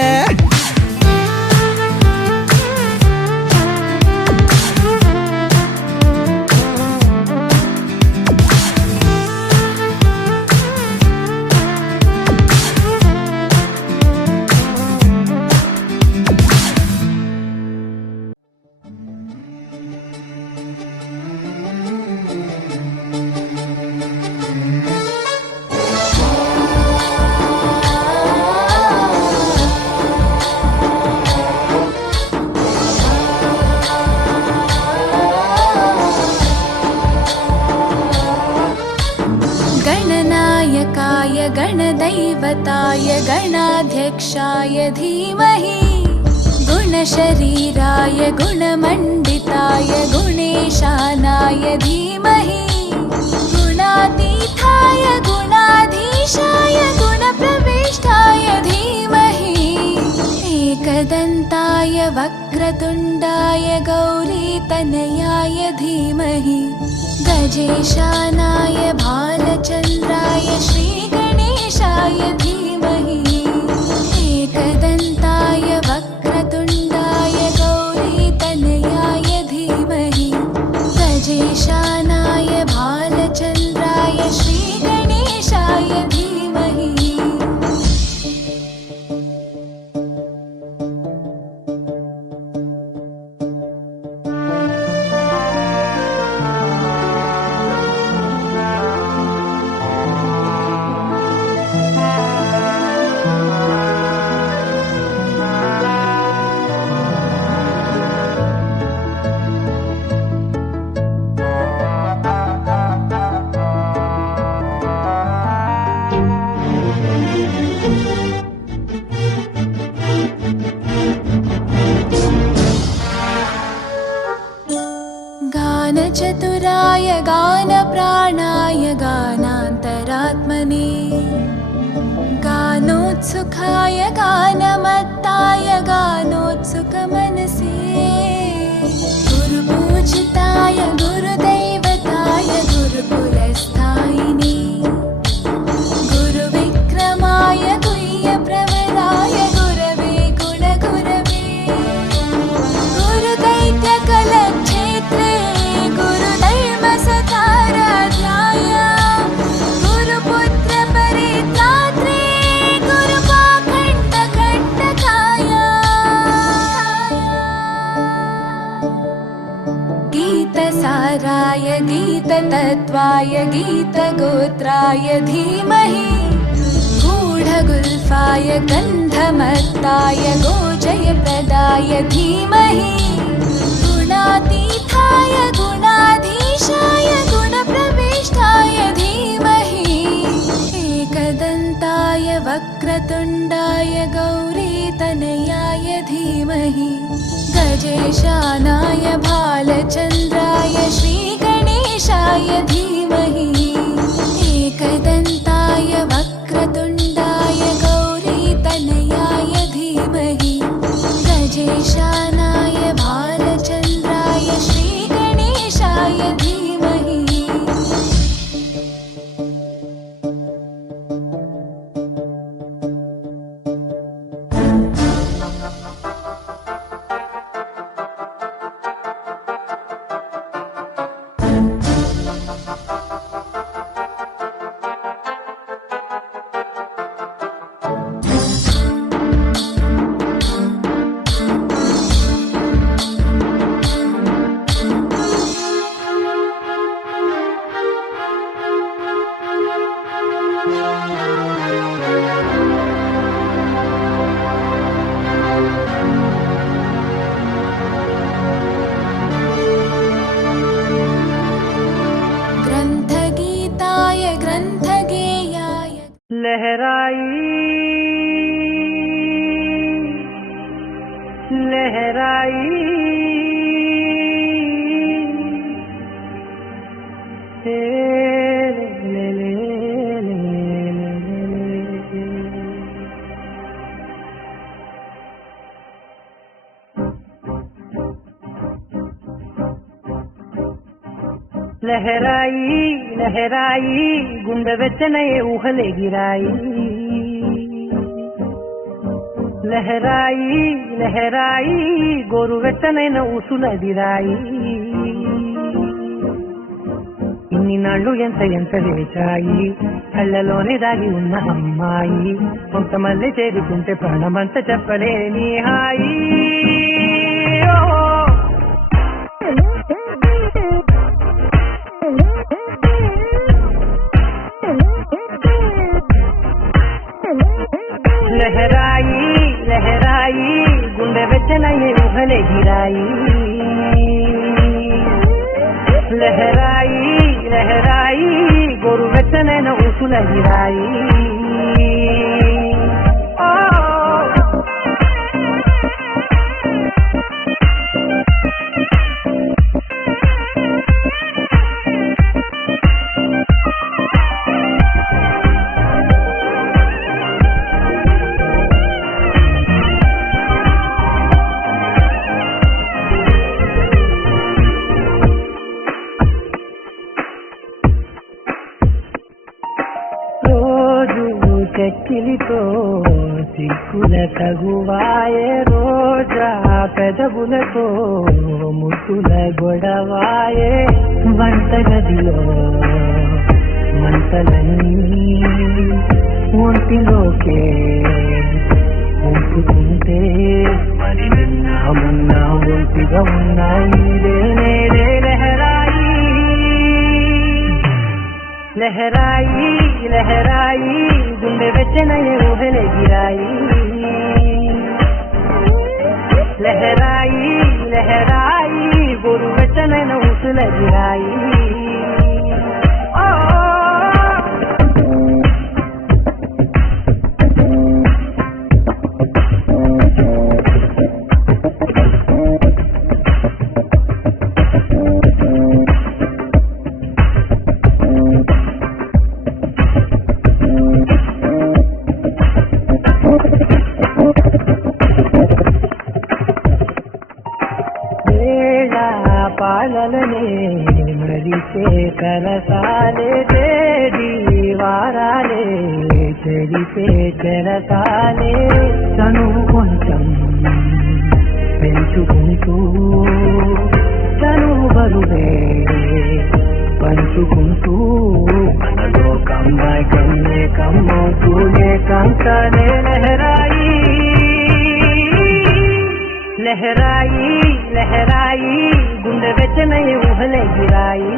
गणनायकाय गणदैवताय गणाध्यक्षाय धीमहि गुणशरीराय गुणमण्डिताय गुणेशानाय धीमहि गुणातीताय गुणाधीशाय गुणप्रविष्टाय धीमहि एकदन्ताय वक्रतुण्डाय गौरीतनयाय धीमहि गजेशानाय भालचन्द्राय श्रीगणेशाय धीमहि एकदन्ताय वक्रतुण्डाय गौरीतनयाय धीमहि गजेशानाय भालचन्द्राय श्रीगणेशाय धीमहि गानचतुराय गानप्राणाय गानान्तरात्मने गानोत्सुकाय गानमत्ताय गानोत्सुकमनसे गुरुपूजिताय गुरुदैवताय गुरुकुलस्थायिने गुरुविक्रमाय गुह्यप्रवराय गुरवे गुणगुरवे गुरुदैत्यकलक्षेत्रे गुरुधर्मसताराध्याय गुरुपुत्रपरित्रात्रे गुरुपाखण्डखण्डकाय गीतसाराय गीततत्त्वाय गीतगोत्राय धीमहि गूढगुल्फाय गन्धमत्ताय गोजयप्रदाय धीमहि गुणातीताय गुणाधीशाय गुणप्रविष्टाय धीमहि एकदन्ताय वक्रतुण्डाय गौरीतनयाय धीमहि गजेशानाय भालचन्द्राय श्रीगणेशाय धीमहि एकदन्ताय वक्रतुण्डाय गौरीतनयाय धीमहि गजेशानाय भालचन्द्राय श्रीगणेशाय धीमहि లహరాయి లహరాయి లహరాయి గుండె వెచ్చనయే ఊహలే గిరాయి లహరాయి లహరాయి గోరు వెచ్చనైన ఊసులదిరాయి ఇన్ని నాళ్ళు ఎంత ఎంత వేచాయి కళ్ళలోనే దాగి ఉన్న అమ్మాయి కొంతమంది చేరుకుంటే ప్రాణమంత చెప్పలేని హాయి లహరాయి లహరాయి గుండె వెచ్చనయ్యే ఊహలే గిరాయి లహరాయి లహరాయి గోరు వెచ్చనైన ఊసుల గిరాయి చెక్కిలితో సిక్కుల తగువాయే రోజా పెదవులతో ముద్దుల గొడవాయే వంటగదిలో మంటలన్నీ ఒంటిలోకే ఉంపుతుంటే మరి నిన్న మొన్న ఒంటిగా ఉన్నాయి లహరాయి లహరాయి లహరాయి గుండె వెచ్చనయ్యే ఊహలే గిరాయి లహరాయి లహరాయి గోరు వెచ్చనైన ఊసుల గిరాయి పాలలనే మరిచే కరసాలే తేది వారాలే చెరిపే చెరసాలే తను కొంచెం పెంచుకుంటూ తను బరువే పంచుకుంటూ మనలో కమ్మాయి కమ్మే కమ్మవుతూనే కంకనే లహరాయి లహరాయి లహరాయి గుండె వెచ్చనయ్యే ఊహలే గిరాయి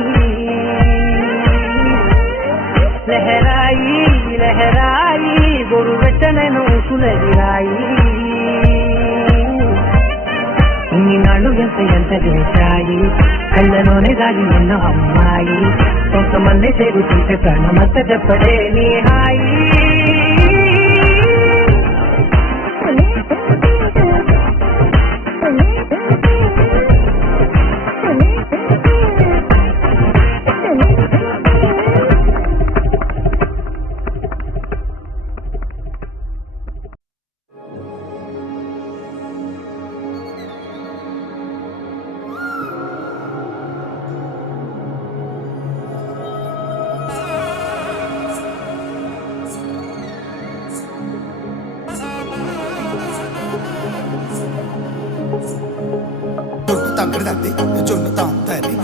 లహరాయి లహరాయి గోరు వెచ్చనైన ఊసుల గిరాయి ఇన్ని నాళ్ళు ఎంత ఎంత చేశాయి కళ్ళలోనే దాగి ఉన్న అమ్మాయి కొంతమంది చేరుతుంటే ప్రాణమంత చెప్పలేని హాయి జొన్ను తాంతది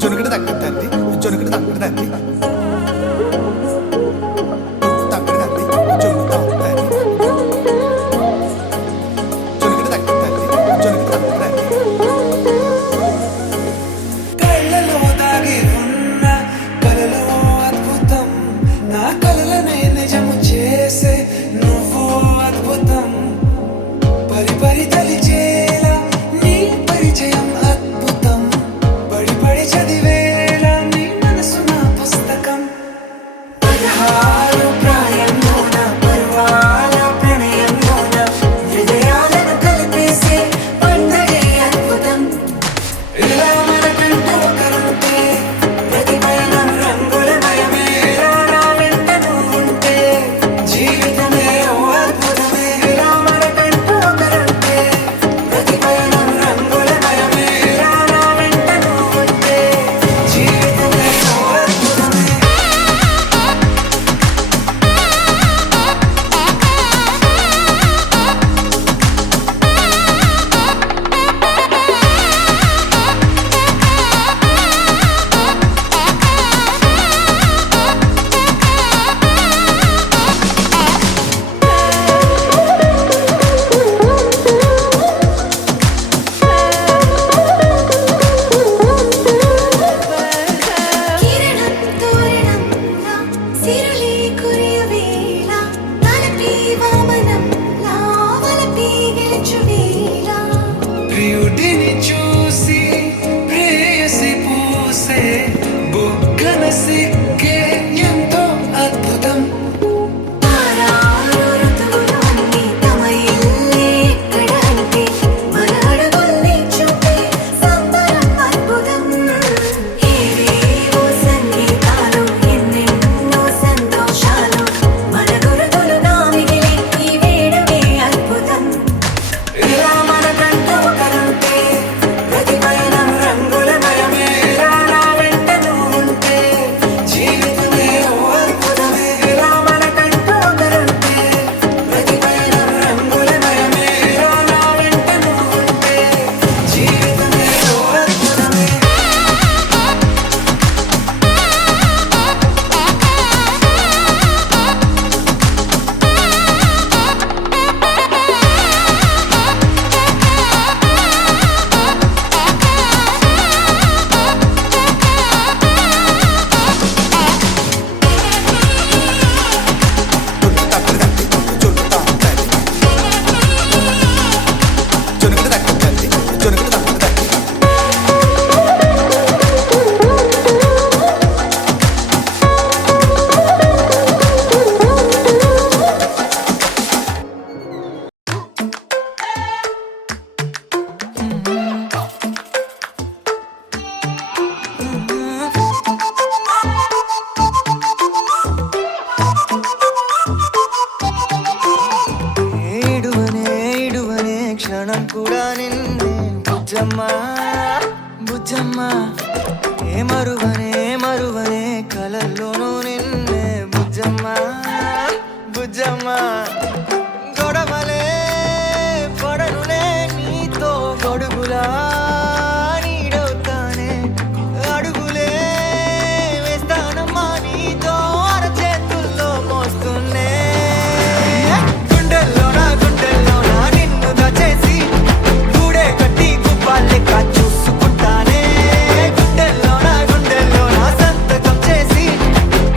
జొనుగడ తగ్గదండి జొనుగడ తగ్గదండి తగ్గదండి జొన్ను తాంతది జొనుగడ తగ్గదండి జొనుగడ తగ్గదండి కళ్ళలో దాగి ఉన్న కలలో అద్భుతం నా కలలనే నిజము చేసే నువ్వు అద్భుతం పరి పరి తలిచేలా నీ పరిచయం అద్భుతం పడి పడి చదివేలా నీ మనసు నా పుస్తకం క్షణం కూడా నిన్నే బుజ్జమ్మ బుజ్జమ్మ ఏ మరువనే కలల్లోనూ నిన్నే బుజ్జమ్మ బుజ్జమ్మ గొడవలే పడనులే నీతో గొడుగులా నీడవుతానే అడుగులే వేస్తానమ్మా నీతో అరచేతుల్లో మోస్తున్నే గుండెల్లోనా నిన్ను దచేసి గూడే కట్టి గుప్పాలెక్క చూసుకుంటానే గుండెల్లోనా సంతకం చేసి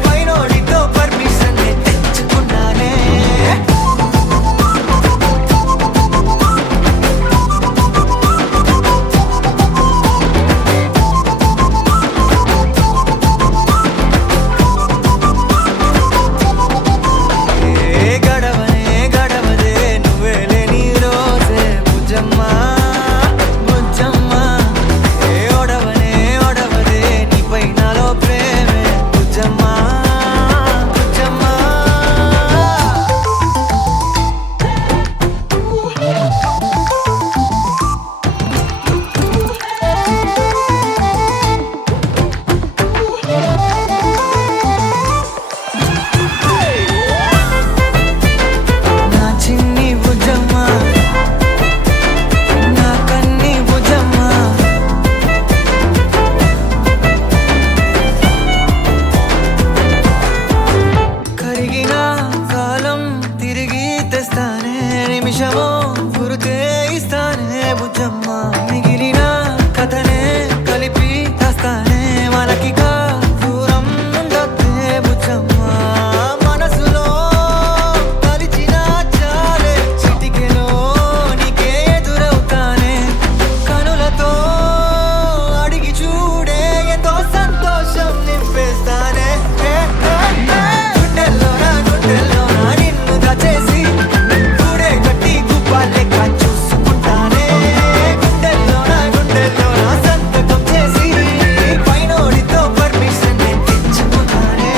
పైనోడితో పర్మిషన్ తెచ్చుకున్నానే గడవదే నువ్వే లేని రోజే బుజ్జమ్మ బుజ్జమ్మ ఏ ఒడవదే నీపై నాలో ప్రేమే బుజ్జమ్మ బుజ్జమ్మ నా చిన్ని బుజ్జమ్మ నా కన్ని బుజ్జమ్మ కరిగిన కాలం తిరిగి తెస్తానే నిమిషమో గురుతే ఇస్తానే బుజ్జమ్మ మిగిలిన కథనే కలిపి తెస్తానే మనకిగా దూరం ఉండొద్దే బుజ్జమ్మ మనసులో కలిచిన చాలే చిటికెలో నీకే ఎదురవుతానే కనులతో అడిగి చూడే ఎంతో సంతోషం నింపేస్తానే గుండెల్లోనా నిన్ను దచేసి గూడే కట్టి గుప్పాలెక్క చూసుకుంటానే గుండెల్లోనా సంతకం చేసి పైనోడితో పర్మిషన్ తెచ్చుకున్నానే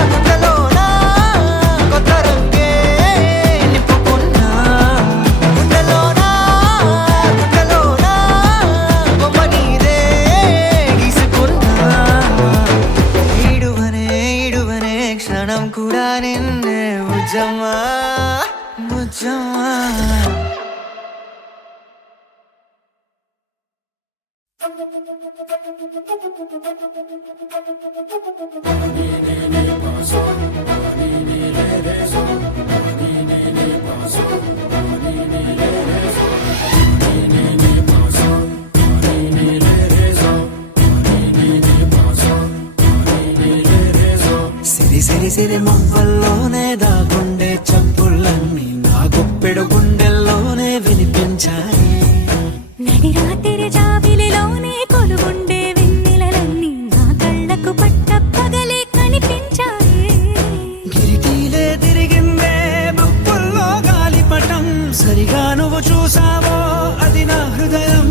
గుండెల్లోనా కొత్త రంగే నింపుకున్నా గుండెల్లోనా బొమ్మ నీదే గీసుకున్నా ఈడువనే క్షణం కూడా నిన్నే బుజ్జమ్మ బుజ్జమ్మ సిరి మువ్వల్లోనే దాగుండే చప్పుళ్ళన్నీ నా గుప్పెడు గుండెల్లోనే వినిపించాయి నడిరాత్రి జాబిలిలోనే కొలువుండే వెన్నెలలన్నీ నా కళ్ళకు పట్ట పగలే కనిపించాయి గిరిటీలే తిరిగిందే బుక్కుల్లో గాలిపటం సరిగా నువ్వు చూసావో అది నా హృదయం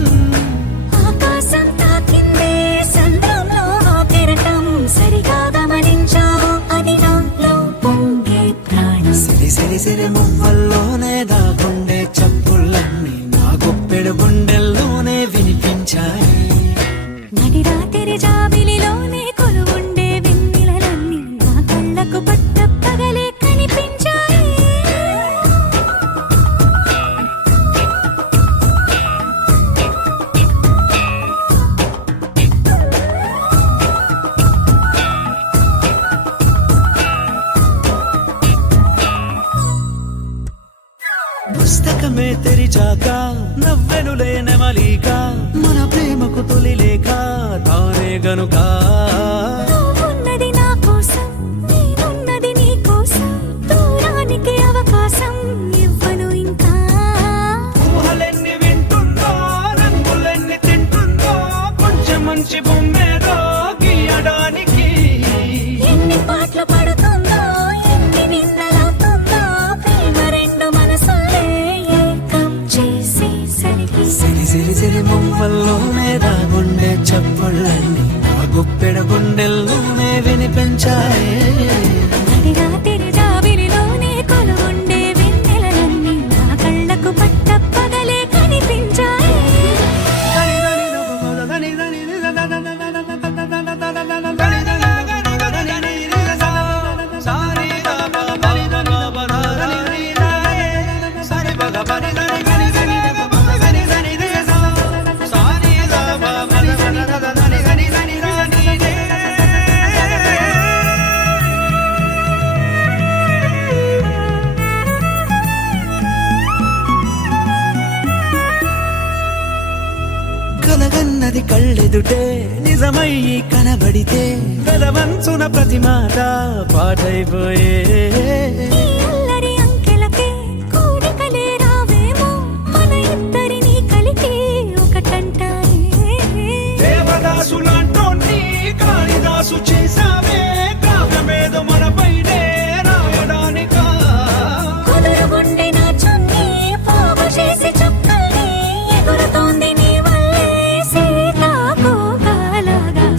ఆకాశం తాకిందే సంద్రంలో ఆ కెరటం సరిగా గమనించావు అది నాలో పొంగే ప్రాణం సిరి మువ్వల్లోనే దాగుండే చప్పుళ్ళన్నీ నా గుప్పెడు గుండెల్లోనే వినిపించాయి నడిరాత్రి జాబిలిలోనే కొలువుండే వెన్నెలలన్నీ నా కళ్ళకు పట్ట పగలే కనిపించాయి పుస్తకమే తెరిచాక నవ్వెనులే నెమలిక మన ప్రేమకు తొలి లేఖ తానే గనుక నువ్వున్నది నా కోసం నేనున్నది నీ కోసం దూరానికి అవకాశం ఇవ్వను ఇంకా ఊహలెన్ని వింటుందో రంగులెన్ని తింటుందో కొంచెం మంచి బొమ్మేదో గీయడానికి ఎన్ని పాటలు పడుతుందో ఎన్ని నిందలవుతుందో ప్రేమ రెండు మనసులే ఏకం చేసి కలగన్నది కళ్ళెదుటే నిజమయ్యి కనబడితే వెలవంచున ప్రతి మాట పాటైపోయే అల్లరి అంకెలకే కోరికలే రావేమో మన ఇద్దరిని కలిపి ఒకటంటాయే దేవదాసులాంటోన్ని కాళిదాసు చేసావే కావ్యమేదో మనపైనే రాయడానికా కుదురుగుండె నా చున్నీ పోగు చేసి చుక్కల్ని ఎగురుతోంది నీ వల్లే సీతాకోకలాగా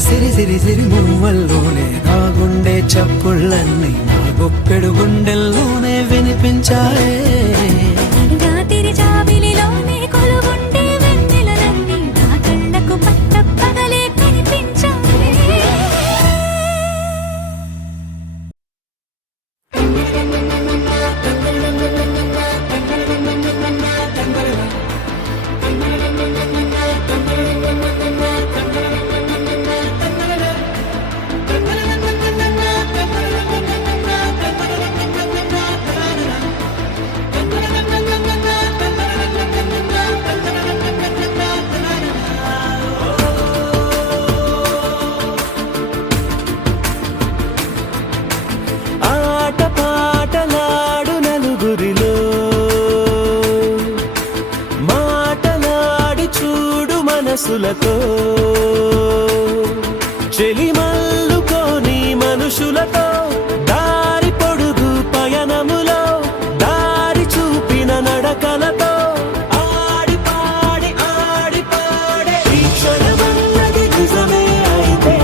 సిరి సిరి సిరి మువ్వల్లోనే నా గుండె చప్పుళ్ళన్నీ నా గొప్పెడు గుండెల్లోనే వినిపించాయే రాత్రి జాబిలిలోనే కొలువుండే వెన్నెలలన్నీ నా కళ్ళకు పట్టపగలే కనిపించాయి ఆట పాటలాడు నలుగురిలో మాటలాడి చూడు మనసులతో చెలిమల్లుకోని మనుషులతో దారి పొడుగు పయనములో దారి చూపిన నడకలతో ఆడి పాడే ఈ క్షణమన్నది నిజమే అయితే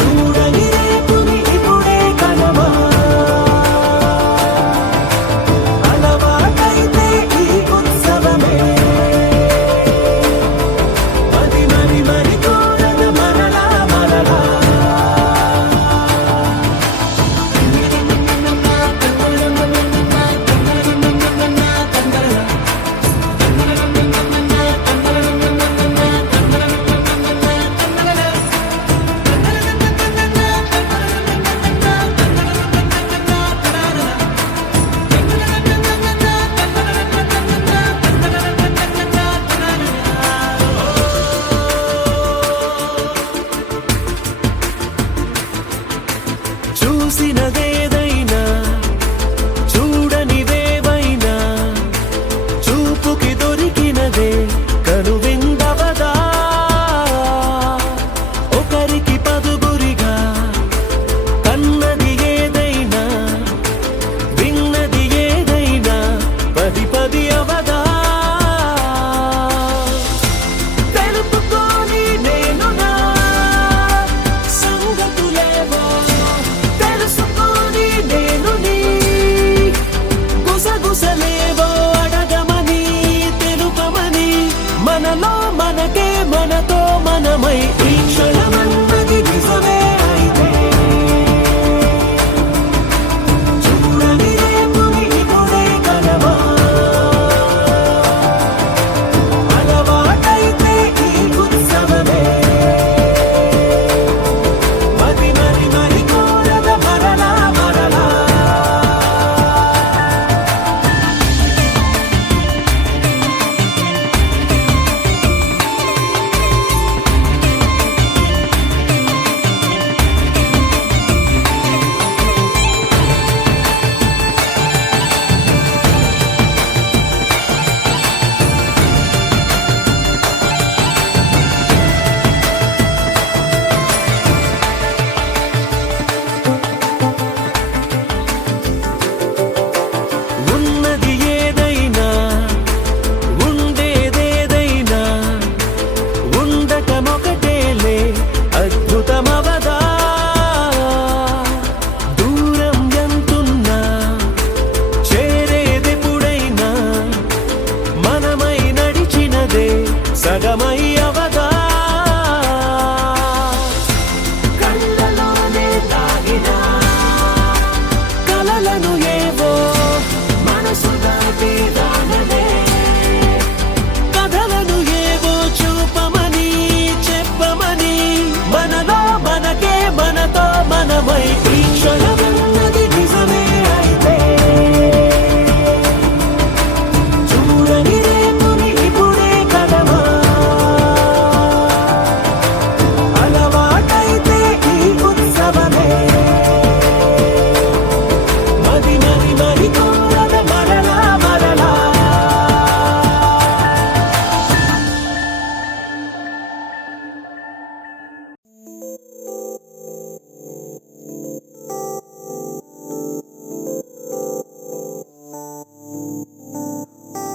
చూడని రేపుని ఇప్పుడే కనమా అలవాటైతే ఈ ఉత్సవమే మరి మరి మరి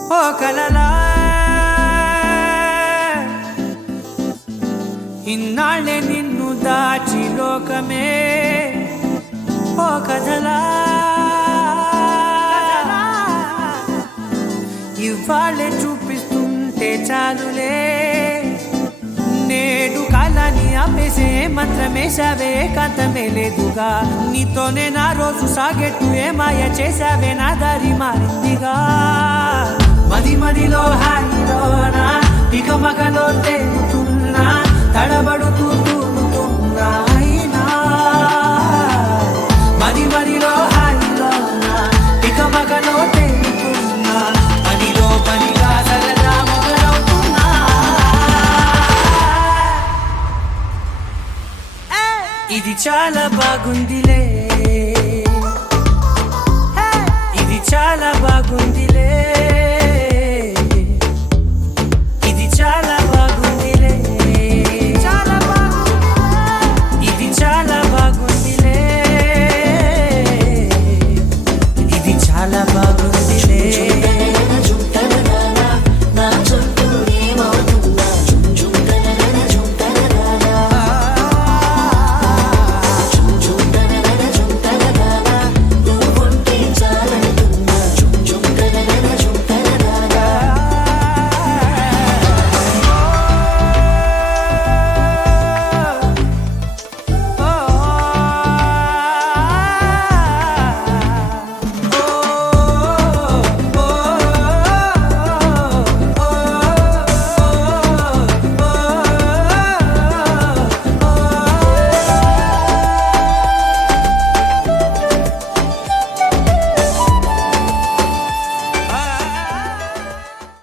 ఓ కలలా ఇన్నాళ్ళే నిన్ను దాచి లోకమే ఓ కథలా ఇవాళ్ళే చూపిస్తుంటే చాలులే నేడు కాలాన్ని ఆపేసే మంత్రమేశావే కాంతమే లేదుగా నీతోనే నా రోజు సాగెట్టు ఏ మాయ చేశావే నా దారి మారిందిగా మది మదిలో హాయిలోనా ఇక మగలో తేలుతున్నా తడబడుతూ తూలుతున్నా అయినా మది మదిలో హాయిలోనా ఇక మగలో తేలుతున్నా పనిలో పనిగా సరదా మొదలవుతున్నా ఇది చాలా బాగుందిలే ఇది చాలా బాగుందిలే